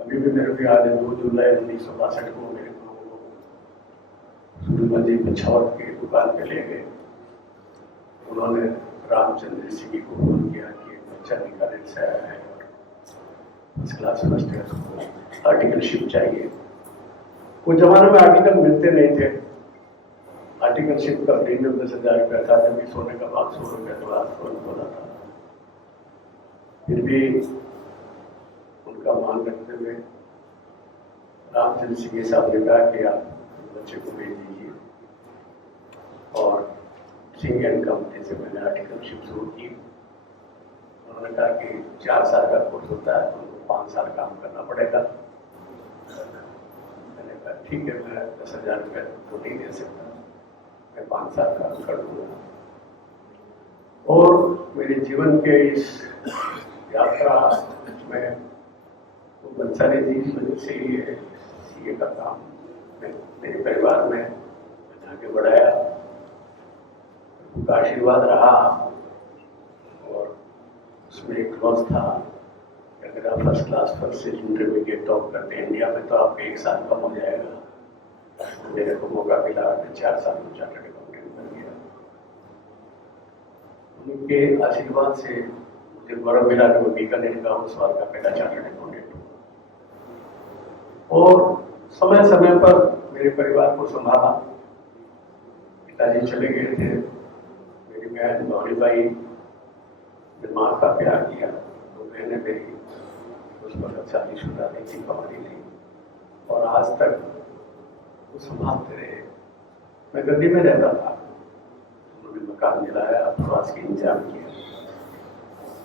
अभी भी मेरे को याद है 2 जुलाई 1962 को मेरे को सूर्यमल जी पिछौर की दुकान पे ले गए। उन्होंने रामचंद्र सिंह को फोन किया कि बच्चा बीकानेर से आया है, फर्स्ट क्लास फर्स्ट है, उसको आर्टिकलशिप चाहिए। वो जमाने में आर्टिकल मिलते नहीं थे। आर्टिकलशिप का प्रीमियम 10,000 रुपया था, जबकि सोने का भाग 100 रुपया तोला था। फिर भी उनका मान रखते हुए रामचंद्र सिंह साहब ने कहा कि आप बच्चे को भेज दीजिए। और सिंह एंड कंपनी से मैंने आर्टिकलशिप शुरू की। उन्होंने कहा कि 4 साल का कोर्स होता है, तो 5 साल काम करना पड़ेगा। कहा ठीक है, मैं 10,000 रुपये तो नहीं दे सकता, मैं 5 साल का कर दूंगा। और मेरे जीवन के इस यात्रा में वो बंसाली जी की वजह से ही है सीए का काम मेरे परिवार में आगे बढ़ाया, उनका आशीर्वाद रहा। और उसमें एक क्लॉज था, अगर आप फर्स्ट क्लास फर्स्ट से इंटरमीडिएट टॉप करते हैं इंडिया में तो आपको 1 साल कम हो जाएगा। मेरे को मौका मिला, मैं 4 साल में चार्टर्ड अकाउंटेंट बन गया। उनके आशीर्वाद से मुझे गौरव मिला कि वो बीकानेर का उस साल का पहला चार्टर्ड अकाउंटेंट हूँ। और समय समय पर मेरे परिवार को संभाला। पिताजी चले गए थे, मेरी बहन गौरी बाई ने माँ का प्यार किया, तो मैंने मेरी उस वक्त शादीशुदा नहीं थी, कमाई थी, और आज तक वो संभालते रहे। मैं गद्दी में रहता था, उन्होंने मकान दिलाया, प्रवास की इंतजाम किया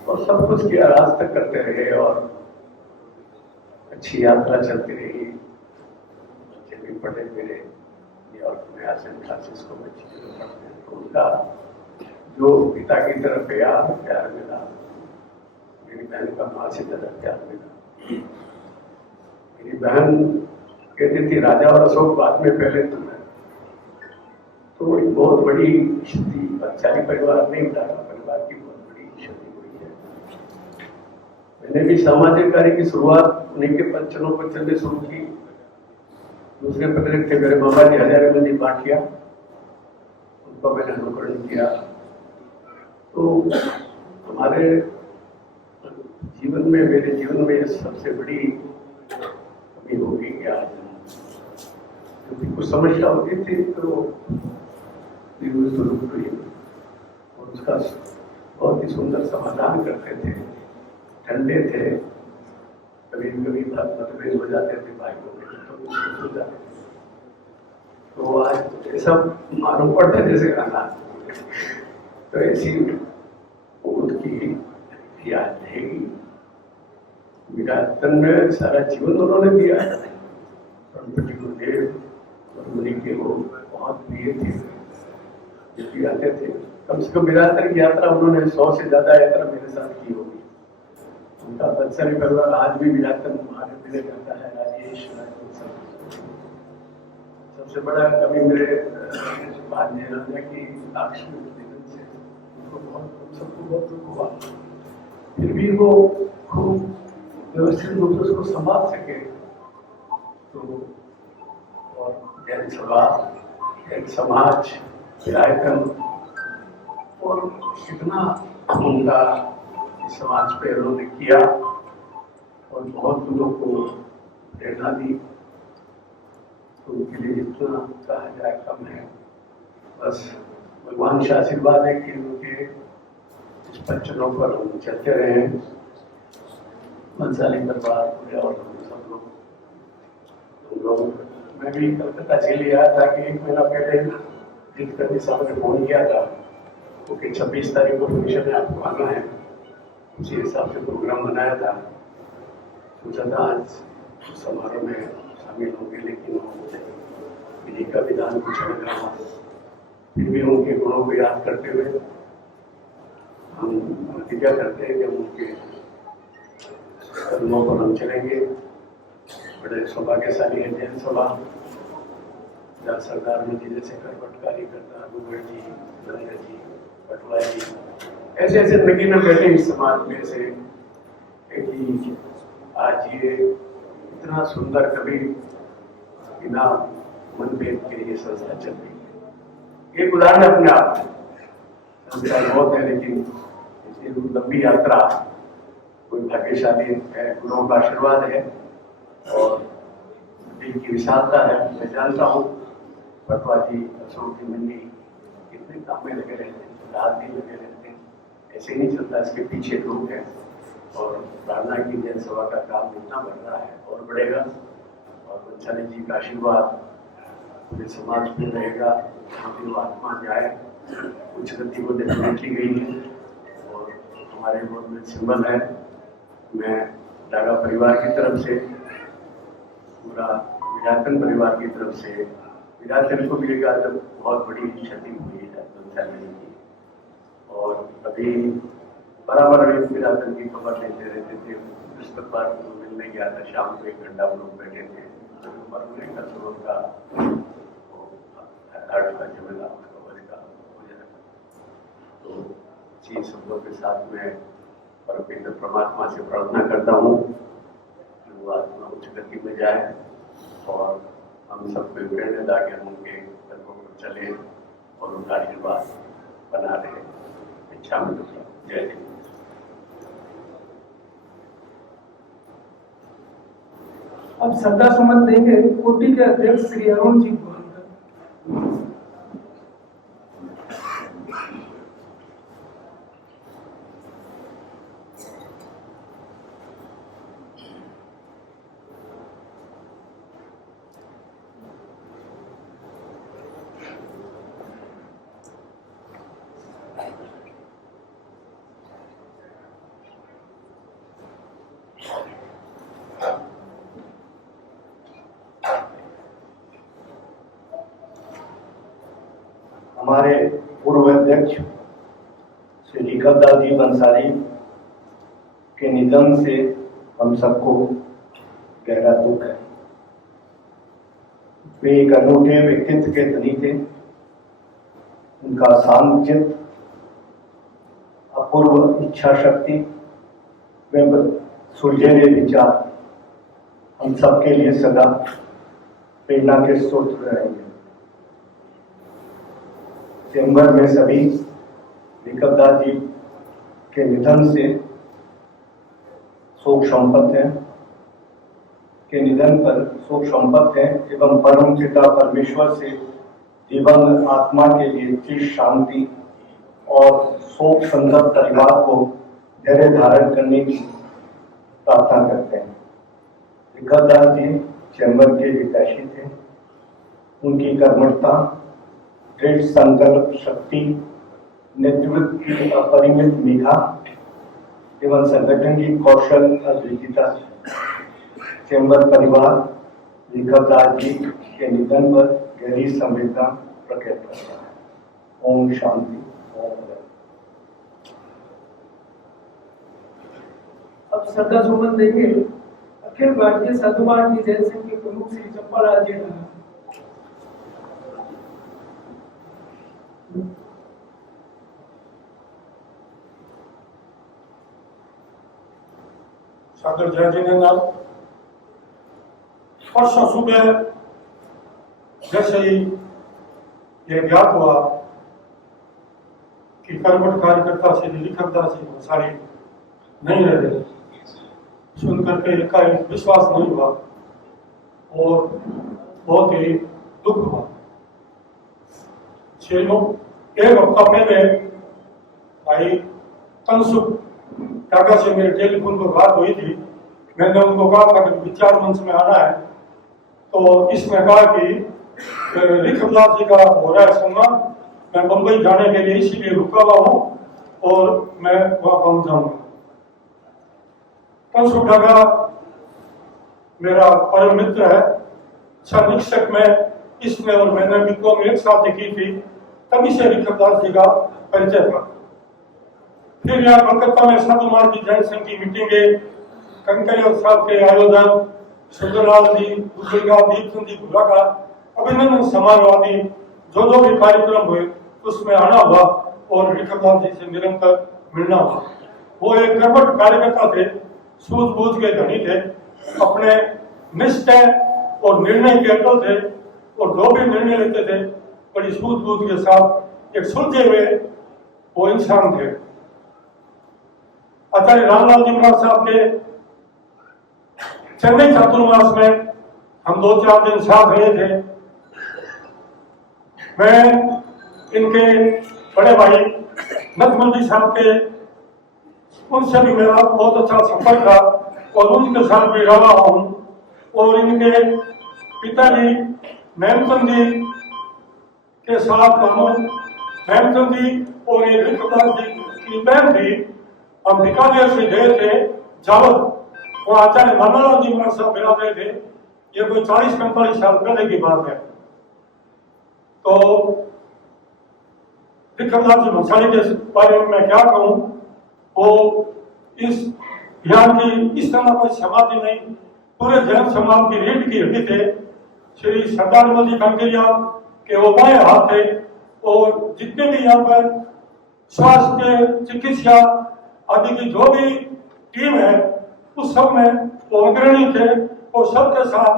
और सब कुछ किया, आज तक करते रहे। और अच्छी यात्रा चलती रही। बच्चे भी पढ़े मेरे न्यूयॉर्क में सेंट फ्रांसिस्को में पढ़ते हैं, तो उनका जो पिता की तरफ प्यार मिला, मेरी बहन का माँ से ज़्यादा प्यार मिला। मेरी बहन कहती थी राजा और अशोक बाद में पहले तुम है, तो एक बहुत बड़ी क्षति बंसाली परिवार ने उठाया, परिवार की बहुत बड़ी क्षति हुई है। मैंने भी सामाजिक कार्य की शुरुआत उन्हीं के पंचलों पर चलने शुरू की। दूसरे प्रेरक थे मेरे मामा जी हजारे जी भाटिया, उनको मैंने अनुकरण किया। तो हमारे जीवन में, मेरे जीवन में सबसे बड़ी कमी होगी कि आज क्योंकि कुछ समस्या होती थी तो और उसका बहुत ही सुंदर समाधान करते थे, ठंडे थे। कभी कभी मतभेद हो जाते थे भाई बहनों में, हो जाते थे। तो आज ये सब मालूम पड़ता है जैसे खाना, तो ऐसी उनकी याद रहेगी। मेरा तन में सारा जीवन उन्होंने दिया है। गणपति गुरुदेव और मुनि के वो बहुत प्रिय थे, जब भी आते थे। कम से कम विरासत की यात्रा उन्होंने 100 से ज्यादा यात्रा मेरे साथ की होगी। उनका बंसाली परिवार आज भी विरासत हमारे मिले जाता है। राजेश सबसे बड़ा कभी मेरे भाग्य राजा की आक्ष्मी से उनको बहुत, सबको बहुत दुख हुआ, फिर भी वो खूब व्यवस्थित रूप से उसको संभाल सके। तो और जैन सभा, जैन समाज, आयतन और कितना उनका इस समाज पे उन्होंने किया और बहुत लोगों को प्रेरणा दी। तो उनके लिए जितना कहा जाए कम है। बस भगवान का आशीर्वाद है कि उनके इस पंचलों पर हम चलते रहे। बंसाली परिवार पूरे और सब लोग मैं भी कलकत्ता चले आया था कि 1 महीना पहले जीत करनी साहब ने फोन किया था क्योंकि 26 तारीख को फंक्शन है, आपको आना है। उसी हिसाब से प्रोग्राम बनाया था। सोचा था आज समारोह में शामिल होंगे, लेकिन विधि का विधान कुछ अलग रहा। फिर भी उनके गुणों को याद करते हुए हम प्रतिज्ञा करते हैं कि हम उनके कदमों पर हम चलेंगे। बड़े सौभाग्यशाली है जैन सभा, जहाँ सरदार में जी जैसे करवटकारी करता, गुगर जी, नंद जी, पटवा जी, ऐसे ऐसे नगीना बैठे इस समाज में से कि आज ये इतना सुंदर, कभी बिना मनभेद के ये संस्था चल रही है। एक उदाहरण अपने आप में, संस्था बहुत है लेकिन इतनी लंबी यात्रा, कोई भाग्यशाली है, गुरुओं का आशीर्वाद है और दिल की विशालता है। मैं जानता हूँ पटवा जी, अशोक जी, मन्नी कितने काम में लगे रहते हैं, रात दिन लगे रहते हैं। ऐसे नहीं चलता, इसके पीछे लोग हैं और प्रार्थना की जैन सभा का काम इतना बढ़ रहा है और बढ़ेगा। और बंसाली जी का आशीर्वाद पूरे समाज में रहेगा। आत्मा जाए कुछ गति को डेफिनेटली गई है और हमारे गवर्नमेंट सिंबल है। मैं डागा परिवार की तरफ से पूरा विराटन परिवार की तरफ से विराटन को भी जब बहुत बड़ी क्षति हुई है तो फैमिली की, और अभी बराबर विराटन की खबर लेते रहते थे। बृहस्पतिवार को मिलने गया था, शाम को 1 घंटा हम लोग बैठे थे, मरने का सुबह का हार्ट का जमेला उसका बस का हो जाएगा। तो जी शब्दों के साथ में परमेश्वर परमात्मा से प्रार्थना करता हूँ कि वो आत्मा उच्च गति में जाए और हम सबको प्रेरणा दा के हम उनके कदमों पर चले और उनका आशीर्वाद बना रहे। इच्छा में जय हिंद। अब श्रद्धा सुमन देंगे कोटि के अध्यक्ष श्री अरुण जी को। हमारे पूर्व अध्यक्ष श्री लिखकदास जी बंसाली के निधन से हम सबको गहरा दुख है। वे एक अनूठे व्यक्तित्व के धनी थे। उनका शांत, अपूर्व इच्छा शक्ति व सुलझे विचार हम सबके लिए सदा प्रेरणा के स्रोत रहेंगे। चेंबर में सभी लिखकदास जी के निधन से शोक संपन्न हैं, के निधन पर शोक संपन्न है एवं परम पिता परमेश्वर से दिवंगत आत्मा के लिए चिर शांति और शोक संतप्त परिवार को धैर्य धारण करने की प्रार्थना करते हैं। लिखकदास जी चेंबर के हितैषी थे। उनकी कर्मठता, दृढ़ संकल्प शक्ति, नेतृत्व की अपरिमित निगाह एवं संगठन की कौशल अद्वितीयता चेंबर परिवार लिखकदास जी के निधन पर गहरी संवेदना प्रकट करता है। ओम शांति। ओम। अब श्रद्धा सुमन देंगे अखिल भारतीय साधु महाराज जैन संघ के प्रमुख श्री चंपालाल जी। सागर जय जिनेन्द्र। परसों सुबह जैसे ही यह ज्ञात हुआ कि कर्मठ कार्यकर्ता श्री लिखकदास जी बंसाली नहीं रहे, सुनकर के एकाएक विश्वास नहीं हुआ और बहुत ही दुख हुआ। एक हफ्ता पहले भाई तनसुख काका से मेरे टेलीफोन पर बात हुई थी। मैंने उनको कहा था कि विचार मंच में आना है, तो इसने कहा कि लिखकदास जी का हो रहा है सम्मान, मैं बम्बई जाने के लिए इसीलिए रुका हुआ हूँ और मैं वहां पहुंच जाऊंगा। तनसुख काका मेरा परम मित्र है। निश्चक में इसने और मैंने भी कौम एक साथ की थी, तभी से लिखकदास जी का परिचय था। फिर यहाँ कलकत्ता में साधु महाराज जी जैन संघ की मीटिंगे, कंकैया साहब के आयोजन, सुंदरलाल जी गुजरिया, दीप सिंह जी भूरा का अभिनंदन समारोह आदि जो भी कार्यक्रम हुए उसमें आना हुआ और लिखकदास जी से निरंतर मिलना हुआ। वो एक कर्मठ कार्यकर्ता थे, सूझबूझ के धनी थे, अपने निष्ठा और निर्णय के अटल थे और जो भी निर्णय लेते थे बड़ी सूझबूझ के साथ एक सुलझे हुए वो इंसान थे। आचार्य रामलाल जी महाराज साहब के चेन्नई चातुर्मास में हम 2-4 दिन साथ रहे थे। मैं इनके बड़े भाई नथमल जी साहब के, उनसे भी मेरा बहुत अच्छा संपर्क था और उनके साथ भी रहा हूँ। और इनके पिताजी मैमचंद जी के साथ मैमचंद जी और ये लिखकदास जी की बहन थी। हम बीकानेर से गए थे जावल, वो आचार्य मानालाल जी महाराज साहब मिलाते थे। ये कोई 40-45 साल पहले की बात है। तो विक्रमदास जी भंसाली के बारे में मैं क्या कहूँ, वो इस बिहार की इस तरह कोई समाधि नहीं, पूरे जैन समाज की रीढ़ की हड्डी थे। श्री सरदार वल्लभ खंडेरिया के वो बाएं हाथ थे, और जितने भी यहाँ पर स्वास्थ्य, चिकित्सा आदि की जो भी टीम है उस सब में वो अग्रणी थे, और सबके साथ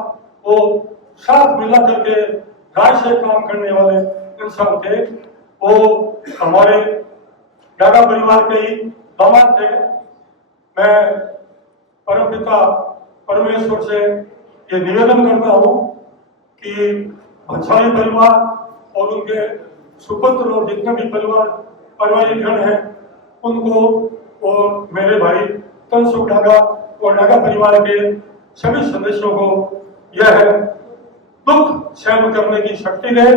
वो साथ मिला करके राय से काम करने वाले इंसान थे। वो हमारे डागा परिवार के ही दामाद थे। मैं परमपिता परमेश्वर से ये निवेदन करता हूँ कि भंसाली परिवार और उनके सुपुत्र और जितने भी पारिवारिक गण हैं उनको, और मेरे भाई तनसुख डागा और डागा परिवार के सभी सदस्यों को यह दुख सहन करने की शक्ति दे,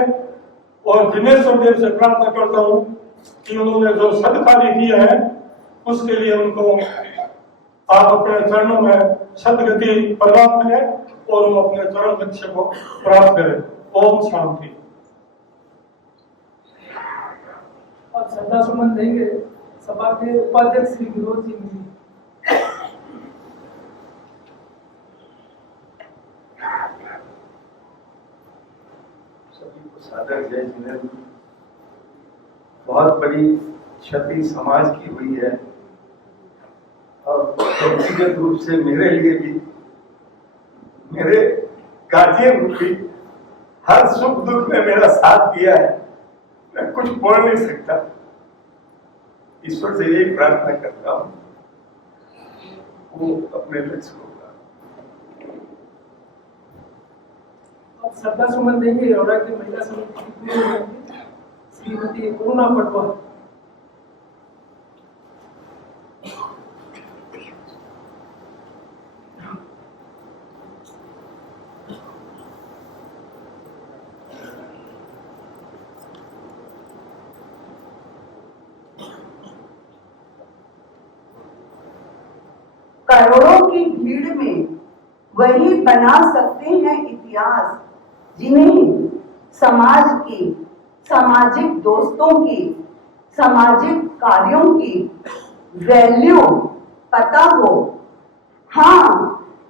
और दिनेश्वर देव से प्रार्थना करता हूँ कि उन्होंने जो सत्कार्य किया है उसके लिए उनको आप अपने चरणों में सदगति प्रदान करें और वो अपने चरण लक्ष्य को प्राप्त करें। ओम शांति। और श्रद्धा सुमन देंगे सभा के उपाध्यक्ष श्री विनोद सिंह जी। सभी को सादर जय जिनेन्द्र। बहुत बड़ी क्षति समाज की हुई है, और व्यक्तिगत रूप से मेरे लिए भी, मेरे गार्जियन भी हर सुख दुख में मेरा साथ दिया है। मैं कुछ बोल नहीं सकता। ईश्वर से यही प्रार्थना करता हूँ वो अपने लक्ष्य को प्राप्त। और श्रद्धा सुमन देंगे और की महिला समिति की पूर्व अध्यक्ष श्रीमती करुणा पटवाल। करोड़ों की भीड़ में वही बना सकते हैं इतिहास जिन्हें समाज की, सामाजिक दोस्तों की, सामाजिक कार्यों की वैल्यू पता हो। हाँ,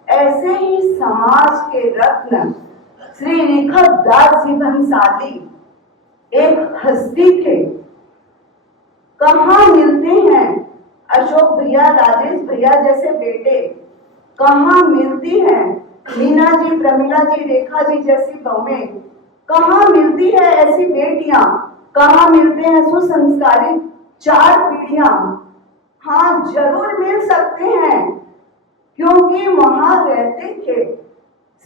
ऐसे ही समाज के रत्न श्री रेखा जी भंसाली एक हस्ती थे। कहाँ मिलते हैं अशोक भैया, राजेश भैया जैसे बेटे? कहाँ मिलती हैं मीना जी, प्रमिला जी, रेखा जी जैसी बहुएं? कहाँ मिलती है ऐसी बेटियां? कहाँ मिलते हैं सुसंस्कारित 4 पीढ़ियां? हाँ, जरूर मिल सकते हैं, क्योंकि वहां रहते थे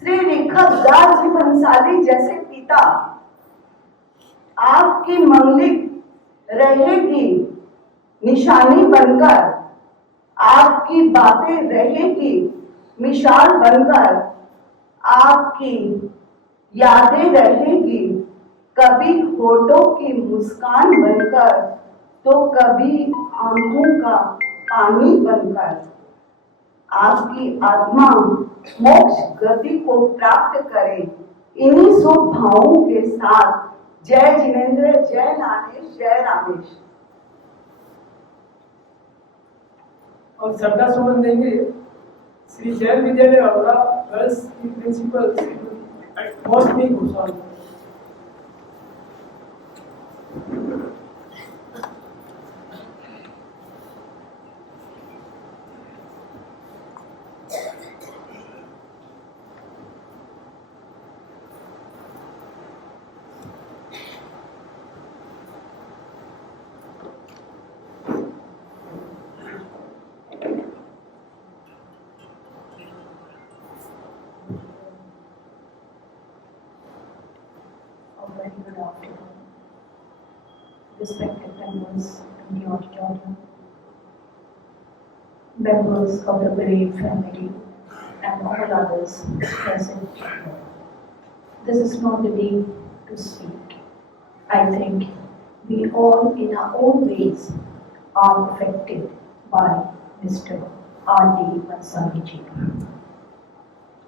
श्री रेखा जी भंसाली जैसे पिता। आपकी मंगलिक रहेगी निशानी बनकर, आपकी बातें रहेगी मिसाल बनकर, आपकी यादें रहेगी कभी होठों की मुस्कान बनकर, तो कभी आंखों का पानी बनकर। आपकी आत्मा मोक्ष गति को प्राप्त करे इन्हीं शुभ भावों के साथ। जय जिनेन्द्र, जय नानेश, जय रामेश। और श्रद्धा सुमन देंगे श्री जैन विद्यालय अवरा गर्ल्स की प्रिंसिपल मौसमी Ghoshal. Very good afternoon, respected members in the auditorium, members of the bereaved family, and all others present. This is not the day to speak. I think we all, in our own ways, are affected by Mr. R.D. Bhansali ji.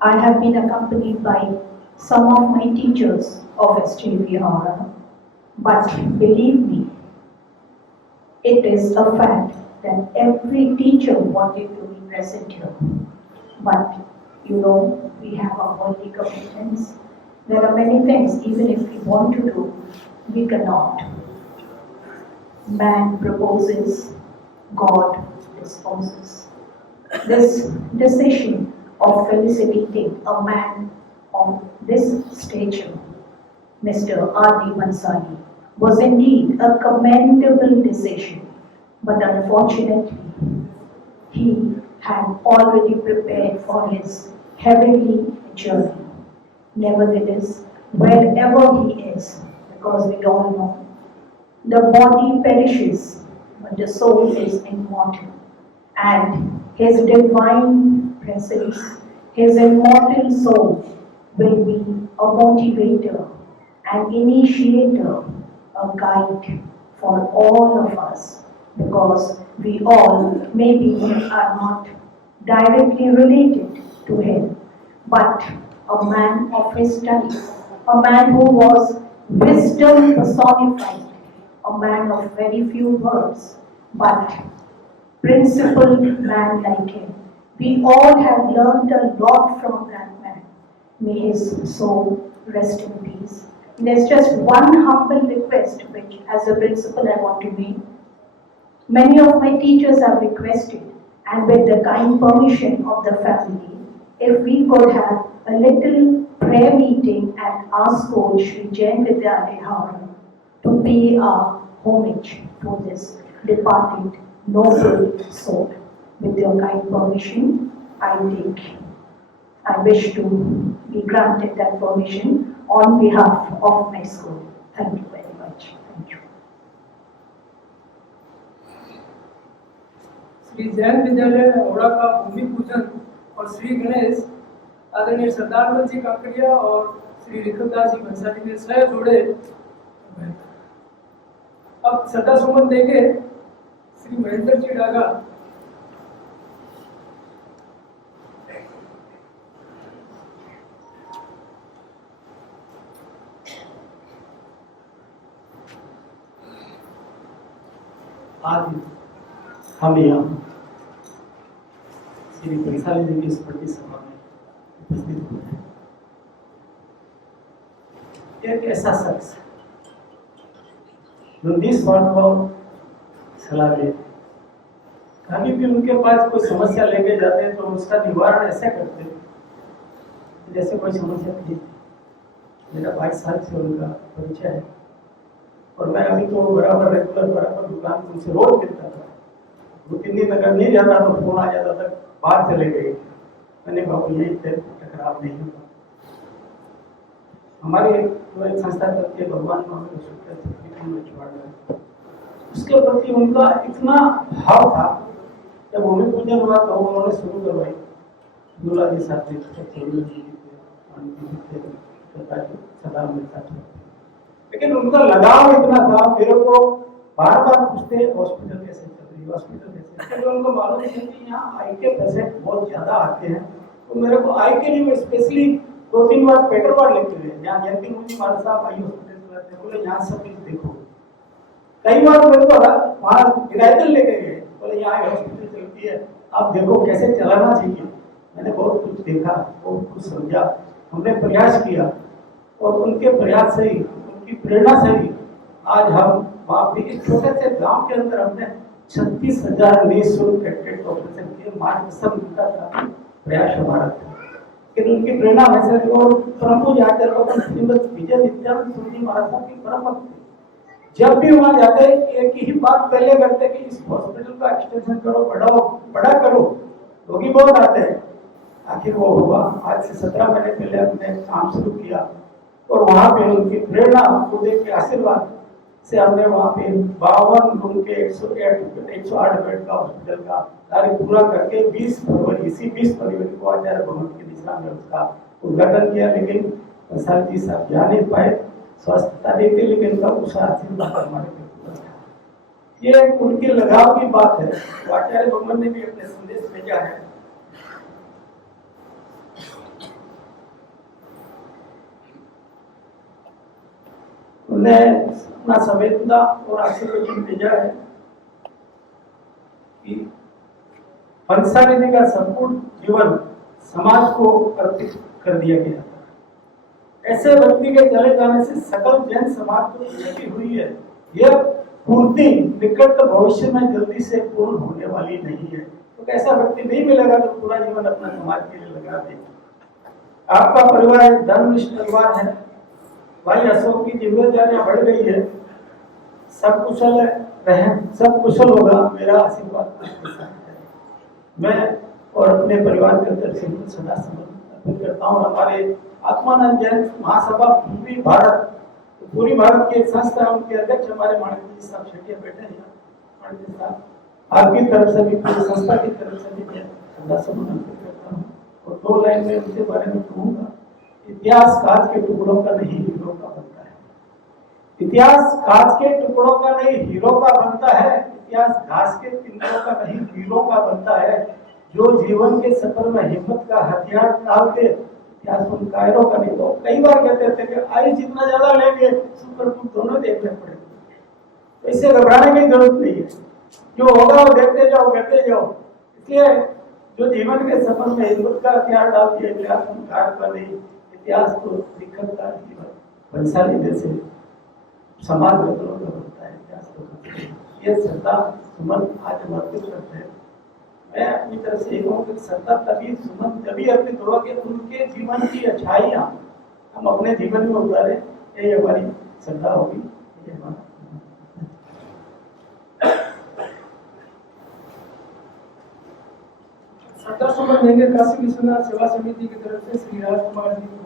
I have been accompanied by some of my teachers of ST Vihara, but believe me, it is a fact that every teacher wanted to be present here. But we have our worldly commitments. There are many things, even if we want to do, we cannot. Man proposes, God disposes. This decision of felicitating a man of this stature, Mr. R.D. Mansari, was indeed a commendable decision, but unfortunately, he had already prepared for his heavenly journey. Nevertheless, wherever he is, because we all know, the body perishes, but the soul is immortal, and his divine presence, his immortal soul, will be a motivator, an initiator, a guide for all of us, because we all maybe are not directly related to him, but a man of his study, a man who was wisdom personified, a man of very few words, but principled man like him. We all have learned a lot from that man. May his soul rest in peace. There's just one humble request which, as a principal, I want to make. Many of my teachers have requested, and with the kind permission of the family, if we could have a little prayer meeting at our school, Sri Jain Vidyalaya Howrah, to pay our homage to this departed noble soul. With your kind permission, I wish to be granted that permission on behalf of my school. Thank you very much. Thank you. Shri Jain विद्यालय हावड़ा का भूमि पूजन और श्री गणेश आदरणीय सरदार जी काकड़िया और श्री ऋखवदास जी भंसाली ने स्वयं जोड़े। अब श्रद्धा सुमन देंगे श्री महेंद्र जी डागा। आज हम यहाँ श्री भंसाली जी की स्मृति सभा में उपस्थित हुए हैं। एक ऐसा शख्स जो निस्वार्थ सलाह ले, कभी भी उनके पास कोई समस्या लेके जाते हैं तो उसका निवारण ऐसे करते हैं जैसे कोई समस्या नहीं थी। मेरा 22 साल से उनका परिचय है और मैं अभी तो बराबर दुकान उनसे रोज मिलता था। 2-3 दिन अगर नहीं जाता तो फोन आ जाता था, बाहर चले गए। मैंने बाबू यही टकराव नहीं होगा। हमारी एक संस्था करती है भगवान उसके प्रति उनका इतना भाव था। जब भूमि पूजन हुआ तो उन्होंने शुरू करवाई। दूल्हा जी साथ में सदा मिलता था, लेकिन उनका लगाव इतना था। मेरे को बार बार पूछते हॉस्पिटल कैसे चल रही है, हॉस्पिटल कैसे, क्योंकि उनको मालूम है कि यहाँ आई के पेशेंट बहुत ज्यादा आते हैं। तो मेरे को आई के लिए स्पेशली 2-3 बार पेट्रोल लेके गए। यहाँ जयंती मुझे मारा साहब आई हॉस्पिटल चलाते हैं, बोले यहाँ सब कुछ देखो। कई बार मेरे को वहाँ हिदायतन लेके गए, बोले यहाँ हॉस्पिटल चलती है, आप देखो कैसे चलाना चाहिए। मैंने बहुत कुछ देखा, बहुत कुछ समझा, हमने प्रयास किया और उनके प्रयास से ही, उनकी प्रेरणा से ही आज हम वहाँ पे इस छोटे से गांव के अंदर हमने 36,000 निःशुल्क कैटेट ऑपरेशन किए। मार्गदर्शन उनका था, प्रयास हमारा था, लेकिन उनकी प्रेरणा वैसे और परम पूज्य आचार्य श्रीमद विजय नित्यानंद सूरी महाराज साहब की परम भक्त थे। जब भी वहाँ जाते एक ही बात पहले करते कि इस हॉस्पिटल का एक्सटेंशन करो, बड़ा करो। रोगी बहुत आते हैं। आखिर वो हुआ। आज से 17 महीने पहले हमने काम शुरू किया और वहाँ पे उनकी प्रेरणा, उनके के आशीर्वाद से हमने वहाँ पे 52 रूम के 108 बेड का हॉस्पिटल का कार्य पूरा करके 20 फरवरी को आचार्य भवन के दिशा में उसका उद्घाटन किया। लेकिन प्रसाद जी साहब जा नहीं पाए, स्वस्थता देते, लेकिन उनका उषा आशीर्वाद हमारे पे पूरा था। ये उनके लगाव की बात है। आचार्य भवन ने भी अपने संदेश भेजा है उन्हें अपना संवेदना और आशीर्वाद भेजा है कि पंचालिनी का संपूर्ण जीवन समाज को अर्पित कर दिया गया था। ऐसे व्यक्ति के चले जाने से सकल जैन समाज को क्षति हुई है। यह पूर्ति निकट भविष्य में जल्दी से पूर्ण होने वाली नहीं है। तो ऐसा व्यक्ति नहीं मिलेगा जो पूरा जीवन अपना समाज के लिए लगा दे। आपका परिवार एक धर्मनिष्ठ परिवार है। भाई अशोक की जिम्मेदारियां बढ़ गई है। सब कुशल रहे, सब कुशल होगा, मेरा आशीर्वाद आपके साथ है। मैं और अपने परिवार के तरफ से सदा समर्पित करता हूँ। हमारे आत्मानंद जैन महासभा पूरी भारत की एक संस्था, उनके अध्यक्ष हमारे माननीय जी साहब शेटिया बैठे हैं। माननीय साहब, आपकी तरफ से भी, पूरी संस्था की तरफ से भी मैं सदा समर्पित करता हूँ। और 2 लाइन में उनके बारे में कहूँगा, इतिहास कांच के टुकड़ों का नहीं हीरो का बनता है। इतिहास कांच के टुकड़ों का नहीं हीरो का बनता है। इतिहास घास के तिनकों का नहीं वीरों का बनता है। जो जीवन के सफर में हिम्मत का हथियार डाल के इतिहास उन कायरों का नहीं। तो कई बार कहते थे कि आयु जितना ज्यादा लेंगे सुपर टूट दोनों देखने पड़ेंगे। तो इससे घबराने की जरूरत नहीं है। जो होगा वो देखते जाओ, करते जाओ। इसलिए जो जीवन के सफर में हिम्मत का हथियार डाल दिया, इतिहास उन कायरों का नहीं, इतिहास को निखरता जीवन बंसाली जैसे समाज रत्नों का बनता है। इतिहास को ये श्रद्धा सुमन आज हम अर्पित करते हैं। मैं अपनी तरफ से कहूँ कि श्रद्धा तभी सुमन तभी अर्पित होगा कि उनके जीवन की अच्छाइयाँ हम अपने जीवन में उतारे। यही हमारी श्रद्धा होगी। ये हमारा श्रद्धा सुमन देंगे काशी विश्वनाथ सेवा समिति की तरफ से श्री राजकुमार जी को।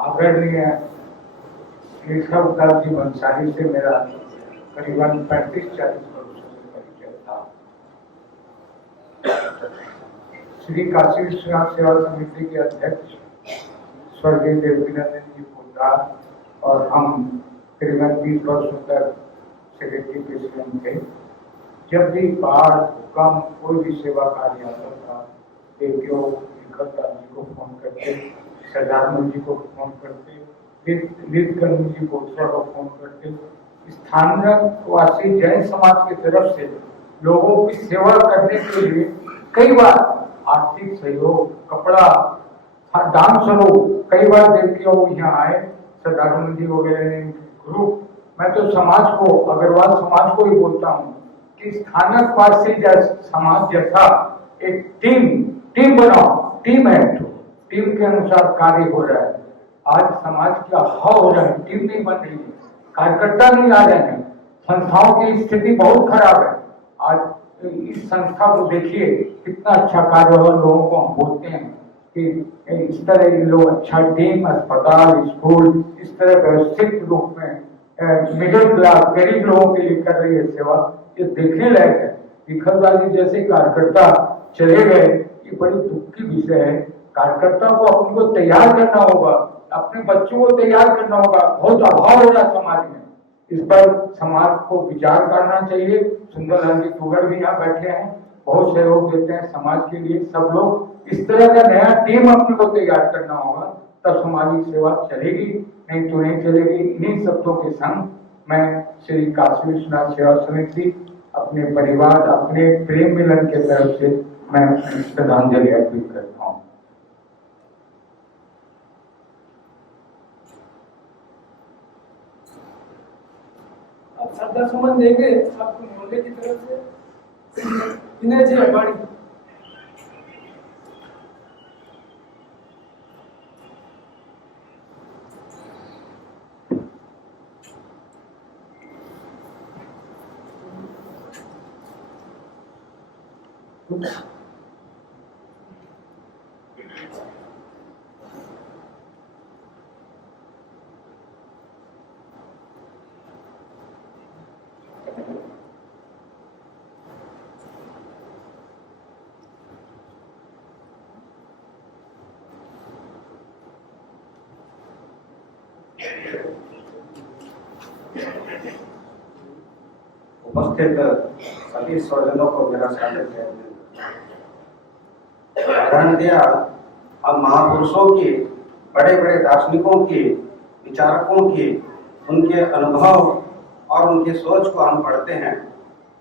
आदरणीय केशव दास जी बंसाली से मेरा करीबन 35-40 वर्षों से परिचय था। श्री काशी विश्वनाथ सेवा समिति के अध्यक्ष स्वर्गीय देवकीनंदन जी पोदार और हम करीबन 20 वर्षों तक सेक्रेटरी प्रेसिडेंट थे। जब भी बाढ़, भूकंप, कोई भी सेवा कार्य आता था, देवकियों जी को फोन करते, सदानंद जी को फोन करते, लीलकंठ जी गोस्वामी को फोन करते। स्थानीयवासी जैन समाज की तरफ से लोगों की सेवा करने के लिए कई बार आर्थिक सहयोग, कपड़ा, दान स्वरूप कई बार देवकियों यहाँ आए। सदानंद जी वगैरह ने ग्रुप, मैं तो समाज को, अग्रवाल समाज को ही बोलता हूँ कि स्थानीयवासी समाज जैसा एक टीम बनाओ। टीम है, टीम के अनुसार कार्य हो रहा है। आज समाज का अभाव हो रहा है, टीम नहीं बन रही है, कार्यकर्ता नहीं आ रहे हैं, संस्थाओं की स्थिति बहुत खराब है। आज इस संस्था को देखिए कितना अच्छा कार्य हो। लोगों को हम बोलते हैं कि इस तरह ये लोग अच्छा टीम, अस्पताल, स्कूल इस तरह व्यवस्थित रूप में मिडिल क्लास गरीब लोगों के लिए कर रही है सेवा। ये देखने लायक है। विखलदास जैसे कार्यकर्ता चले गए, ये बड़ी दुख की विषय है। कार्यकर्ताओं को अपने को तैयार करना होगा, अपने बच्चों को तैयार करना होगा। बहुत अभाव हो रहा है समाज में, इस पर समाज को विचार करना चाहिए। सुंदरलाल जी तुगड़ भी यहाँ बैठे हैं, बहुत सहयोग देते हैं समाज के लिए। सब लोग इस तरह का नया टीम अपने को तैयार करना होगा, तब सामाजिक सेवा चलेगी, नहीं तो नहीं चलेगी। इन्हीं शब्दों के संग मैं श्री काशी विश्वनाथ सेवा समिति, अपने परिवार, अपने प्रेम मिलन के तरफ से मैं श्रद्धांजलि अर्पित करता हूँ। आप श्रद्धा सुमन देंगे आपको मोहल्ले की तरफ से विनय जी अबाड़ी। उपस्थित सभी स्वजनों को मेरा स्वागत है। साधारणतया हम महापुरुषों की, बड़े बड़े दार्शनिकों की, विचारकों की, उनके अनुभव और उनकी सोच को हम पढ़ते हैं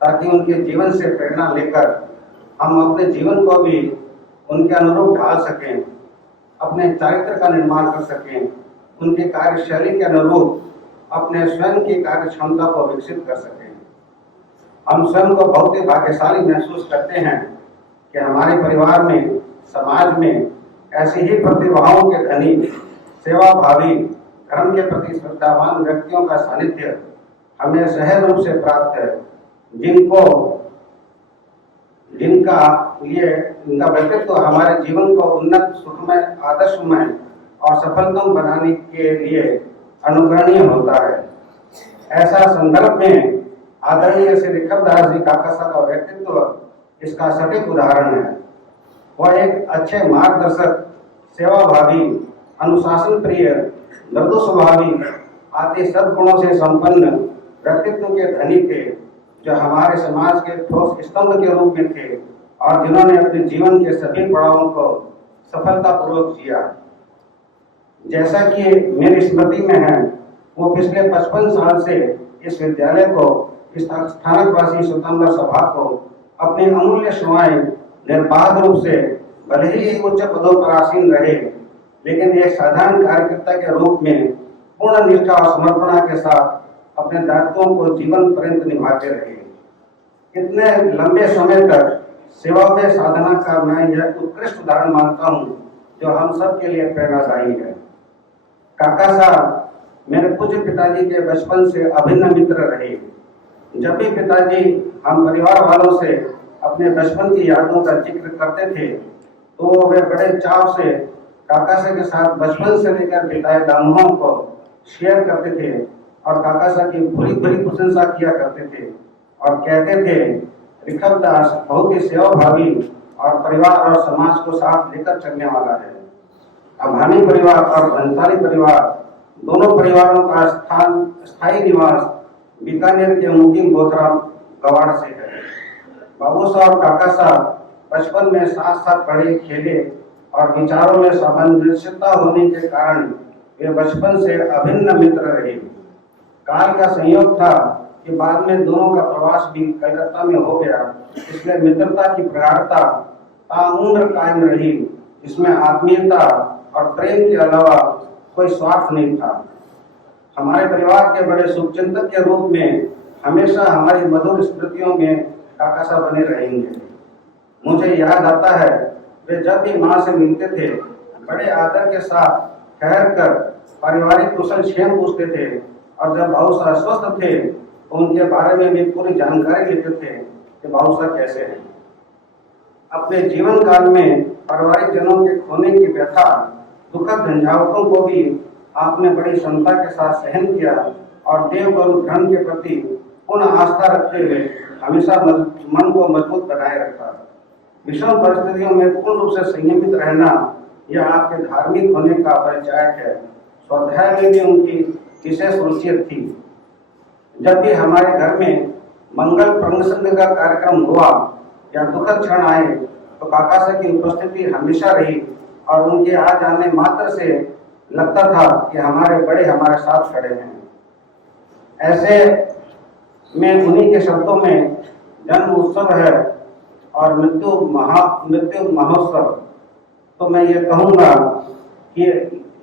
ताकि उनके जीवन से प्रेरणा लेकर हम अपने जीवन को भी उनके अनुरूप ढाल सकें, अपने चरित्र का निर्माण कर सकें, उनकी कार्यशैली के अनुरूप अपने स्वयं की कार्य क्षमता को विकसित कर सकें। हम स्वयं को बहुत ही भाग्यशाली महसूस करते हैं कि हमारे परिवार में, समाज में ऐसी ही प्रतिभाओं के धनी, सेवाभावी, धर्म के प्रति श्रद्धावान व्यक्तियों का सानिध्य हमें सहज रूप से प्राप्त है, इनका व्यक्तित्व हमारे जीवन को उन्नत, सुखमय, आदर्शमय और सफलतम बनाने के लिए अनुकरणीय होता है। ऐसा संदर्भ में आदरणीय श्री ऋखबदास जी काकासा का व्यक्तित्व इसका सटीक उदाहरण है। वह एक अच्छे मार्गदर्शक, सेवाभावी, अनुशासन प्रिय, मृदु स्वभावी आदि सद्गुणों से संपन्न व्यक्तित्व के धनी थे, जो हमारे समाज के ठोस स्तंभ के रूप में थे और जिन्होंने अपने जीवन के सभी पड़ावों को सफलतापूर्वक जिया। जैसा कि मेरी स्मृति में है, वो पिछले 55 साल से इस विद्यालय को, इस स्थानकवासी स्वतंत्र सभा को अपनी अमूल्य सेवाएं निर्बाध रूप से, भले ही उच्च पदों पर आसीन रहे, लेकिन एक साधारण कार्यकर्ता के रूप में पूर्ण निष्ठा और समर्पण के साथ अपने दायित्वों को जीवन पर्यंत निभाते रहे। इतने लंबे समय तक सेवा में साधना का मैं यह उत्कृष्ट उदाहरण मानता हूँ, जो हम सब के लिए प्रेरणादायी है। काका साहब मेरे पूज्य पिताजी के बचपन से अभिन्न मित्र रहे। जब भी पिताजी हम परिवार वालों से अपने बचपन की यादों का जिक्र करते थे, तो वे बड़े चाव से काका साहब के साथ बचपन से लेकर बिताए लम्हों को शेयर करते थे और काका साहब की भली भली प्रशंसा किया करते थे और कहते थे, ऋखबदास बहुत ही सेवाभावी और परिवार और समाज को साथ लेकर चलने वाला है। अभानी परिवार और भंसाली परिवार, दोनों परिवारों का स्थायी निवास बीकानेर के मुकीम बोथरा गवाड़ से है। बाबू साहब और काका साहब बचपन में साथ साथ पढ़े, खेले और विचारों में सामंजस्यता होने के कारण वे बचपन से अभिन्न मित्र रहे। काल का संयोग था कि बाद में दोनों का प्रवास भी कलकत्ता में हो गया, इसलिए मित्रता की प्रगाढ़ता ताउम्र कायम रही, जिसमें आत्मीयता और प्रेम के अलावा कोई स्वार्थ नहीं था। हमारे परिवार के बड़े शुभचिंतक के रूप में हमेशा हमारी मधुर स्मृतियों में काका साहब बने रहेंगे। मुझे याद आता है, वे जब भी माँ से मिलते थे, बड़े आदर के साथ ठहर कर पारिवारिक कुशल क्षेम पूछते थे और जब भाऊ साहब स्वस्थ थे तो उनके बारे में भी पूरी जानकारी लेते थे कि भाऊ साहब कैसे हैं। अपने जीवन काल में पारिवारिक जनों के खोने की व्यथा, दुखद झंझावटों को भी आपने बड़ी क्षमता के साथ सहन किया और देवगुरु धर्म के प्रति पूर्ण आस्था रखते हुए हमेशा मन को मजबूत बनाए रखा। विषम परिस्थितियों में पूर्ण रूप से संयमित रहना यह आपके धार्मिक होने का परिचायक है। स्वाध्याय में भी उनकी विशेष रुचि थी। जब भी हमारे घर में मंगल प्रसंग का कार्यक्रम हुआ या दुखद क्षण आए तो काका साहब की उपस्थिति हमेशा रही और उनके आ जाने मात्र से लगता था कि हमारे बड़े हमारे साथ खड़े हैं। ऐसे में उन्हीं के शब्दों में जन्म उत्सव है और मृत्यु महोत्सव, तो मैं ये कहूँगा कि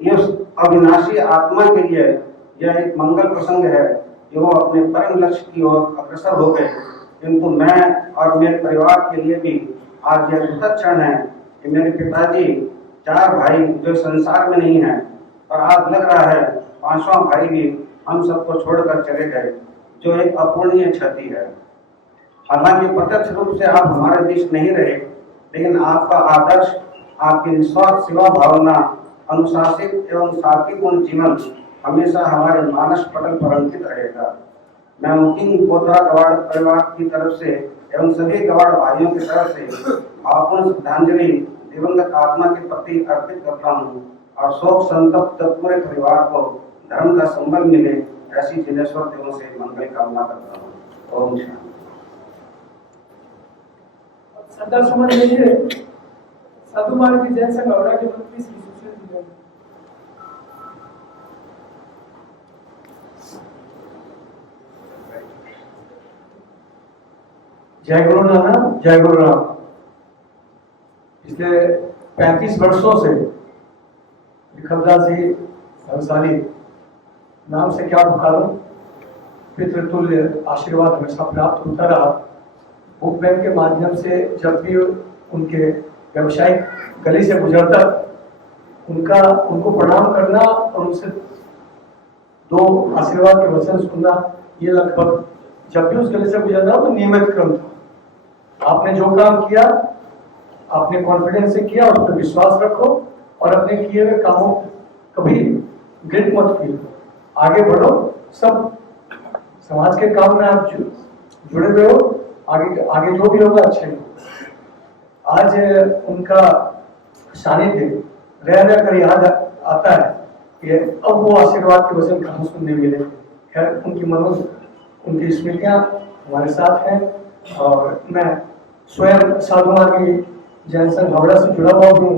इस अविनाशी आत्मा के लिए यह एक मंगल प्रसंग है कि वो अपने परम लक्ष्य की ओर अग्रसर हो गए। किंतु मैं और मेरे परिवार के लिए भी आज यह दुखद क्षण है कि मेरे पिताजी 4 भाई जो संसार में नहीं है और आज लग रहा है 5वां भाई भी हम सबको छोड़कर चले गए, जो एक अपूर्णीय क्षति है। हालांकि प्रत्यक्ष रूप से आप हमारे बीच नहीं रहे, लेकिन आपका आदर्श, आपकी निस्वार्थ सेवा भावना, अनुशासित एवं सात्विकपूर्ण जीवन हमेशा हमारे मानस पटल पर अंकित रहेगा। मैं मुकीम बोथरा गवाड़ परिवार की तरफ से एवं सभी गवाड़ भाइयों की तरफ से भावपूर्ण श्रद्धांजलि दिवंगत आत्मा के प्रति अर्पित करता हूँ और शोक संतप्त पूरे परिवार को धर्म का संबल मिले, ऐसी जिनेश्वर देवों से मंगल कामना करता हूँ। ओम शांति। श्रद्धा सुमन देंगे साधु मार्ग की जैन संघ हावड़ा के मंत्री श्री सुशील जी। जय गुरु नानक, जय गुरु राम। पिछले 35 वर्षों से विखलदास जी भंसाली नाम से क्या पुकारूं, पितृतुल्य आशीर्वाद हमेशा प्राप्त होता रहा। बुक बैंक के माध्यम से जब भी उनके व्यवसायिक गली से गुजरता उनको प्रणाम करना और उनसे 2 आशीर्वाद के वचन सुनना, ये लगभग जब भी उस गली से गुजरना तो नियमित क्रम था। आपने जो काम किया आपने कॉन्फिडेंस से किया, उस पर विश्वास रखो और अपने किए हुए कामों कभी गिल्ट मत फील करो, आगे बढ़ो। सब समाज के काम में आप जुड़े हुए हो, आगे जो भी होगा अच्छे हो। आज उनका सानिध्य रह रह कर याद आता है कि अब वो आशीर्वाद के वचन कहाँ सुनने मिले। खैर उनकी स्मृतियाँ हमारे साथ हैं और मैं स्वयं साधु मार्गी जैन संघ हावड़ा से जुड़ा हुआ हूँ।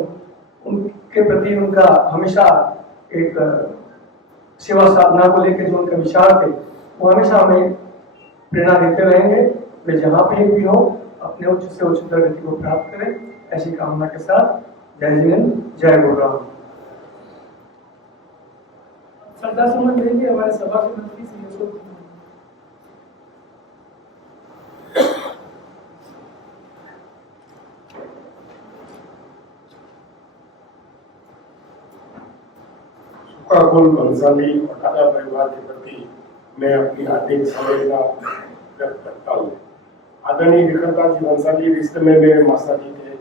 उनके प्रति उनका हमेशा एक सेवा साधना को लेकर जो उनके विचार थे वो हमेशा हमें प्रेरणा देते रहेंगे। वे जहाँ पे भी हो अपने उच्च से उच्च प्रगति को प्राप्त करें, ऐसी कामना के साथ जय जिनेन्द्र, जय गुरु राम। श्रद्धा सुमन देंगे हमारे सभा के मंत्री श्री अशोक जी। सुखाकुल भंसाली और दादा परिवार के प्रति मैं अपनी हार्दिक संवेदना व्यक्त करता हूँ। आदरणीय विक्रमदास जी भंसाली रिश्ते में मेरे मासा जी थे।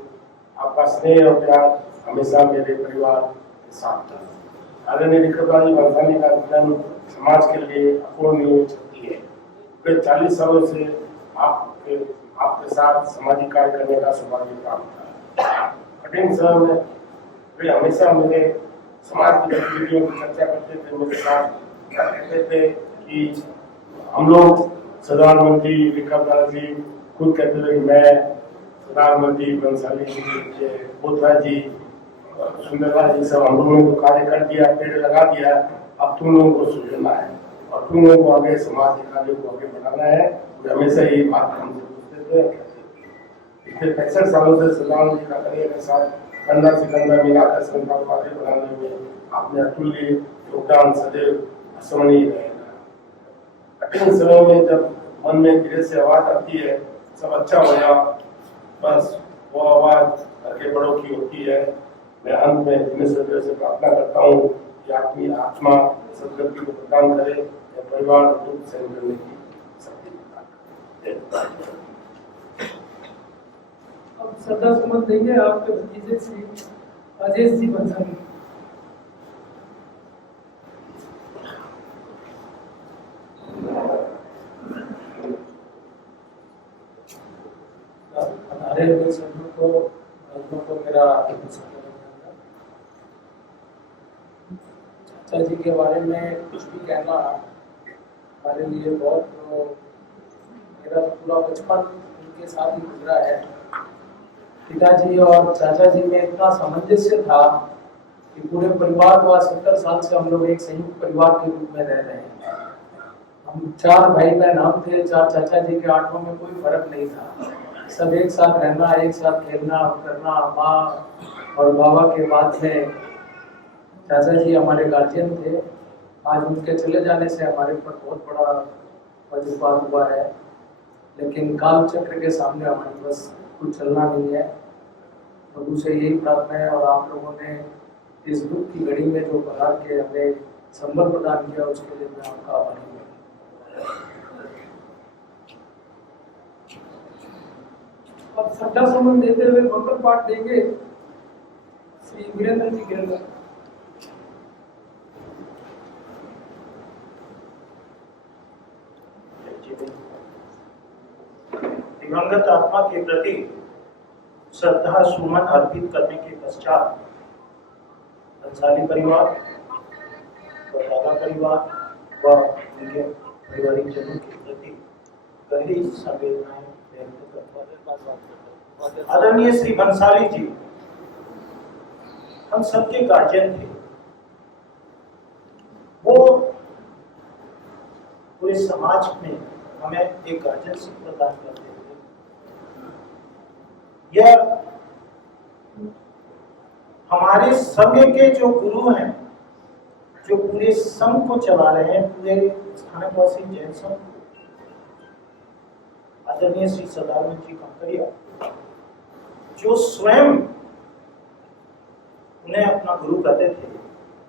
आपका स्नेह और प्यार हमेशा मेरे परिवार के साथ था। आदरणीय विक्रमदास जी भंसाली का जन्म समाज के लिए अपूर्णीय क्षति है। वे 40 सालों से आपके साथ सामाजिक कार्य करने का सौभाग्य प्राप्त था। कठिन समय में वे हमेशा मेरे समाज की गतिविधियों की चर्चा करते थे, मेरे साथ कहते थे कि हम लोग प्रधानमंत्री विक्रमदास जी खुद कहते थे कि मैं प्रधानमंत्री भंसाली जी, बोथरा जी, सुंदरलाल जी सब हम लोगों को कार्य कर दिया, पेड़ लगा दिया, अब तुम लोगों को सुलझना है और तुम लोगों को आगे समाज के कार्य को आगे बढ़ाना है। वे हमेशा यही बात हमसे पूछते थे। पिछले 65 सालों से सलाम जी का कार्य के साथ कंधा से कंधा मिलाकर संस्थान को आगे बढ़ाने में अपने अतुल्य योगदान सदैव स्मरणीय रहेगा। कठिन समय में जब मन में धीरे से आवाज आती है सब अच्छा होगा, बस वो आवाज करके बड़ों की होती है। मैं अंत में जिनेश्वर से प्रार्थना करता हूँ कि अपनी आत्मा सदगति को प्रदान करे या परिवार को दुख सहन करने की शक्ति प्रदान करे। अब श्रद्धा सुमन देंगे आपके भतीजे श्री राजेश जी भंसाली। हमारे हुए सभी को मेरा चाचा जी के बारे में कुछ भी कहना हमारे लिए बहुत, मेरा तो पूरा बचपन उनके साथ ही गुजरा है। पिताजी और चाचा जी में इतना सामंजस्य था कि पूरे परिवार को आज 70 साल से हम लोग एक संयुक्त परिवार के रूप में रह रहे हैं। हम 4 भाई बहन हम थे, 4 चाचा जी के 8 में कोई फर्क नहीं था। सब एक साथ रहना, एक साथ खेलना करना। माँ और बाबा के बाद में चाचा जी हमारे गार्जियन थे। आज उनके चले जाने से हमारे ऊपर बहुत बड़ा वज्रपात हुआ है, लेकिन काल चक्र के सामने हमारे बस कुछ चलना नहीं है। प्रभु से यही प्रार्थना है और आप लोगों ने इस दुख की घड़ी में जो बहार के हमें संबल प्रदान किया उसके लिए मैं आपका आभारी हूँ। अब श्रद्धा सुमन देते हुए मंगल पाठ देंगे श्री वीरेंद्र जी गिरला। दिवंगत आत्मा के प्रति श्रद्धा सुमन अर्पित करने के पश्चात भंसाली परिवार व दादा परिवार व उनके पारिवारिक जनों के प्रति गहरी संवेदनाएं व्यक्त करता हूं। आदरणीय श्री बंसाली जी हम सबके गार्जियन थे। वो पूरे समाज में हमें एक गार्जियनशिप प्रदान करते थे। यह हमारे संघ के जो गुरु हैं, जो पूरे संघ को चला रहे हैं, पूरे स्थानकवासी जैन संघ, आदरणीय श्री सदानंद जी कंकरिया, जो स्वयं उन्हें अपना गुरु कहते थे,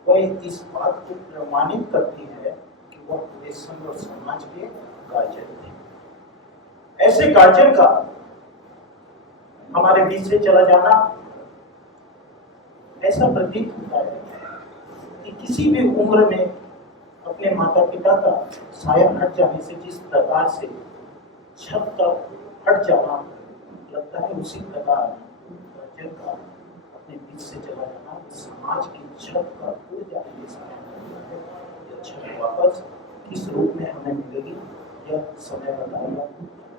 वह इस बात को प्रमाणित करती है कि वह पूरे संघ और समाज के गार्जियन थे। ऐसे गार्जियन का हमारे बीच से चला जाना ऐसा प्रतीत होता है कि किसी भी उम्र में अपने माता पिता का साया हट जाने से जिस प्रकार से छत का हट जाना लगता है, उसी प्रकार गार्जियन का अपने बीच से चला जाना समाज की छत का उड़ जाने के समय लगता है। यह छत वापस किस रूप में हमें मिलेगी यह समय बताएगा।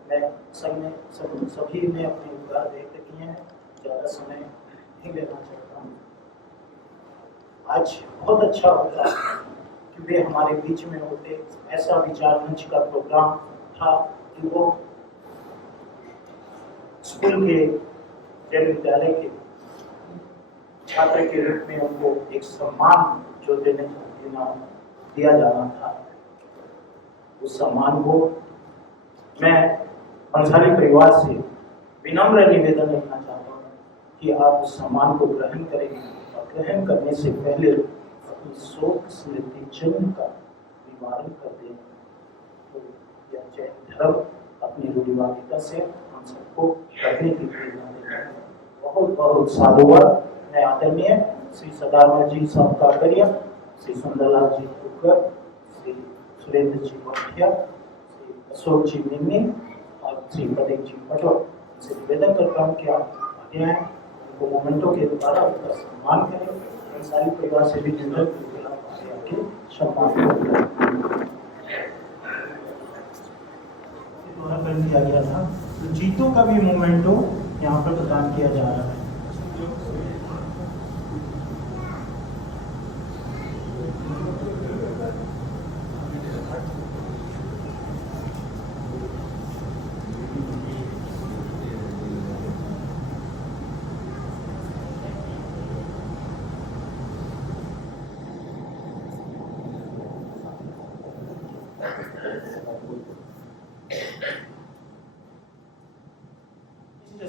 मैं सभी ने अपने उद्गार व्यक्त किए हैं, ज़्यादा समय नहीं लेना चाहता हूँ। आज बहुत अच्छा होता कि वे हमारे बीच में होते। ऐसा विचार मंच का प्रोग्राम था कि वो स्कूल के जैन विद्यालय के छात्र के रूप में उनको एक सम्मान जो दिया जाना था, उस सम्मान को मैं बंसाली परिवार से विनम्र निवेदन रखना चाहता हूँ कि आप उस सम्मान को ग्रहण करेंगे और ग्रहण करने से पहले अपनी शोक स्मृति चिन्ह का निवारण कर दें। तो यह जैन धर्म अपनी रूढ़िवादिता से हम सबको करने की प्रेरणा देता है। बहुत बहुत साधुवाद। मैं आदरणीय श्री सदानंद जी साहब काकरिया, श्री सुंदरलाल जी कुकर, श्री सुरेंद्र जी भटिया, श्री अशोक जी निम्मी और श्री प्रदीप जी पटोल से निवेदन करता हूँ कि आप आगे आए, उनको मोमेंटों के द्वारा उनका सम्मान करें। सारी परिवार से भी निवेदन आगे सम्मान द्वारा कर दिया गया था। तो जीतों का भी मोमेंटो यहाँ पर प्रदान किया जा रहा है।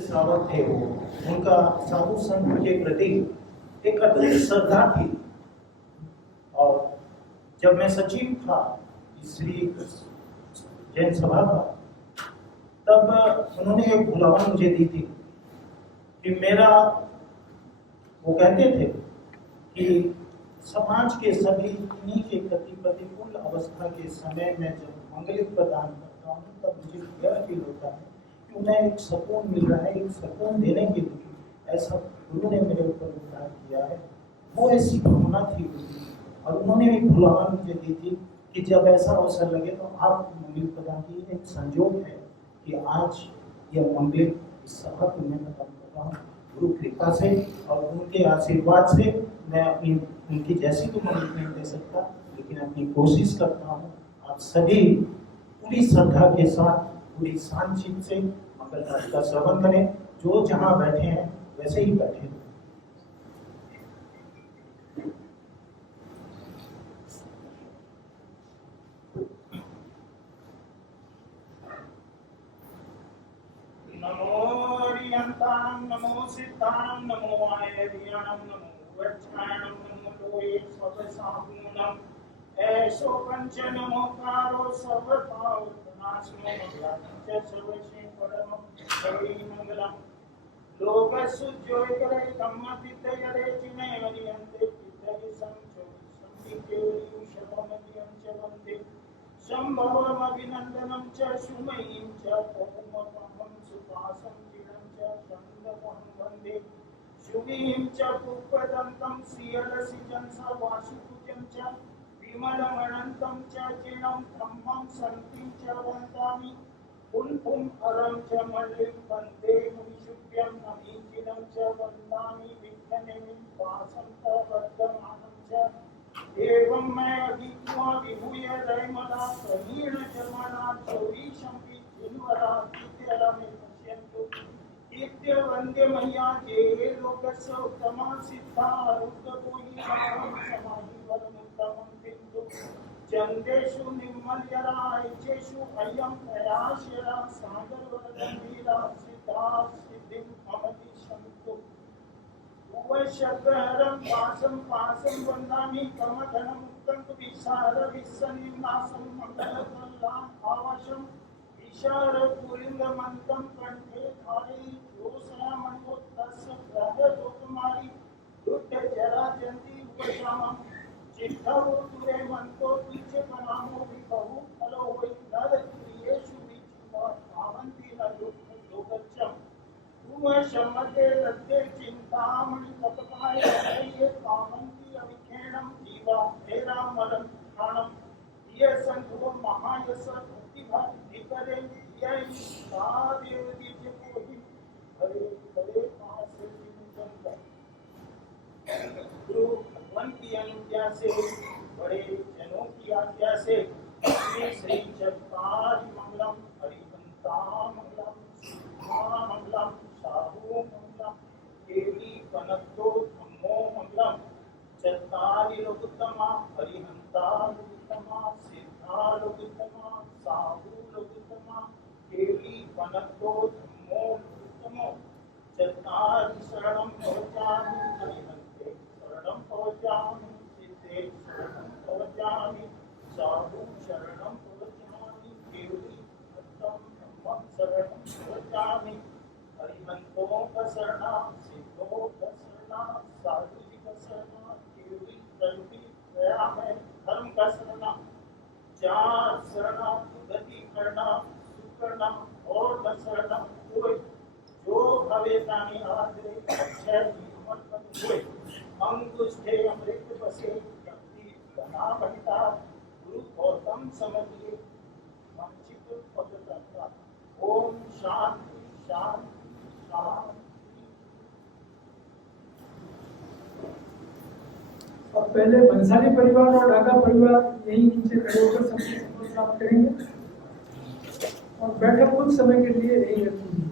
श्रावक थे वो, उनका साधु संत के प्रति एक अटूट श्रद्धा थी। और जब मैं सचिव था श्री जैन सभा का, तब उन्होंने एक बुलावन मुझे दी थी कि मेरा, वो कहते थे कि समाज के सभी इन्हीं के प्रति प्रतिकूल अवस्था के समय में जब मंगलिक प्रदान करता हूँ, तब मुझे यह फील होता है कि उन्हें एक सुकून मिल रहा है, एक सुकून देने के लिए ऐसा गुरु ने मेरे ऊपर उपकार किया है। वो ऐसी भावना थी और उन्होंने एक बुलावा मुझे दी थी कि जब ऐसा अवसर लगे तो आप मंगलिक प्रदान की। एक संजोग है कि आज यह मंगलिक सभा को मैं खत्म कर रहा हूँ गुरु कृपा से, और उनके आशीर्वाद से मैं अपनी उनकी जैसी तो मंगलिक नहीं दे सकता, लेकिन अपनी कोशिश करता हूँ आप सभी पूरी श्रद्धा के साथ पूरी शांति से मंगल पाठ का श्रवण करें। जो जहाँ बैठे हैं वैसे ही बैठे। नमो रियंतां, नमो सिद्धां, नमो आयर्यां, नमो वज्राणं, नमो लोये स्वसाहुनं, ऐसो पंच नमोकारो सर्वपावनाशनो मंगलांच सर्वश्री परमं हरि मंगलम्। लोकसुज्योय करे कम्मतितयरे जिने वरियन्ते पितरि संचोदिसंतिकेवलिं शतमदियं च वन्दे संभवम् अभिनन्दनं च सुमयीं च पौमपहं सुपासं चिरं च चन्दकं वन्दे शुभीं च पुष्पदन्तं श्रियरसिजं स वासुपूजं च विमलमनन्तं च चिरं ब्रह्मं सन्तिं च वन्दामि पुण्पुं अरं च मल्लिं वन्दे मुनिशुभ्यं नमीचिनं च वन्दामि विघ्ननिमिं वासं च वर्धमानं च एवं मैं अभिज्ञा विभूय दैमना प्रवीण जन्मना चौरीशं विजिन्वरा विद्यरमे पश्यन्तु नित्य वंदे मैया जे लोकस्य उत्तमा सिद्धा रुद्रकोहि समाहि वरमुत्तमं बिंदु चंदेषु निर्मल्यरायचेषु अयं प्रयासयरा सागरवरदमीरा सिद्धा सिद्धिं ममति शन्तु उवशकरं पासं वन्दामि कमधनमुक्तं विशार विसन्निनासं मङ्गलकल्लां आवशं विशार पुलिंगमन्तं कंठे धारे जोषयामणोत्तस्य ग्रहलोकमारी दुष्ट जरा जंती उपशामं चित्तवो तुरे मंतो तुझे बनामो विभवो फलो वै नर क्रियेषु विचिवा भावन्ति न लोकच्चम तुम शमते रते चिंतामणि तपकाय ये पावन्ति अविखेणं जीवा तेरा मरण प्राणम ये संतो महायस भक्ति करे यह सादेव दीजिए कोई हरे हरे पास जीवन गुरु भगवान की अनुज्ञा से बड़े जनों की आज्ञा से श्री श्री जगतारी मंगलम हरिवंता मंगलम सीमा मंगलम साहू मंगलम देवी कनतो धम्मो मंगलम चत्तारी लोकुत्तमा हरिहंता लोकुत्तमा सिद्धा लोकुत्तमा साहू लोकुत्तमा देवी कनतो धम्मो लोकुत्तमो चत्तारी शरणं भवजामि हरिहंते शरणं भवजामि सिद्धे शरणं भवजामि साधु शरणं भवजामि देवी भक्तं धम्मं शरणं भवजामि हरिहंतों का शरणा सिद्धों का शरणा साधु जी का शरणा देवी प्रयुक्ति दया है धर्म का शरणा चार शरणा गति करना सुख करना और न शरणा कोई जो भवेतानि आदरे अक्षय जीवन पर हुए अंगुष्ठे अमृत बसे शक्ति बना बनता गुरु गौतम समझिए वंचित पद करता ओम शांति शांति शांति। अब पहले बंसाली परिवार और ढाका परिवार यही नीचे खड़े होकर सबसे संपर्क प्राप्त करेंगे और बैठक कुछ समय के लिए यही रखेंगे।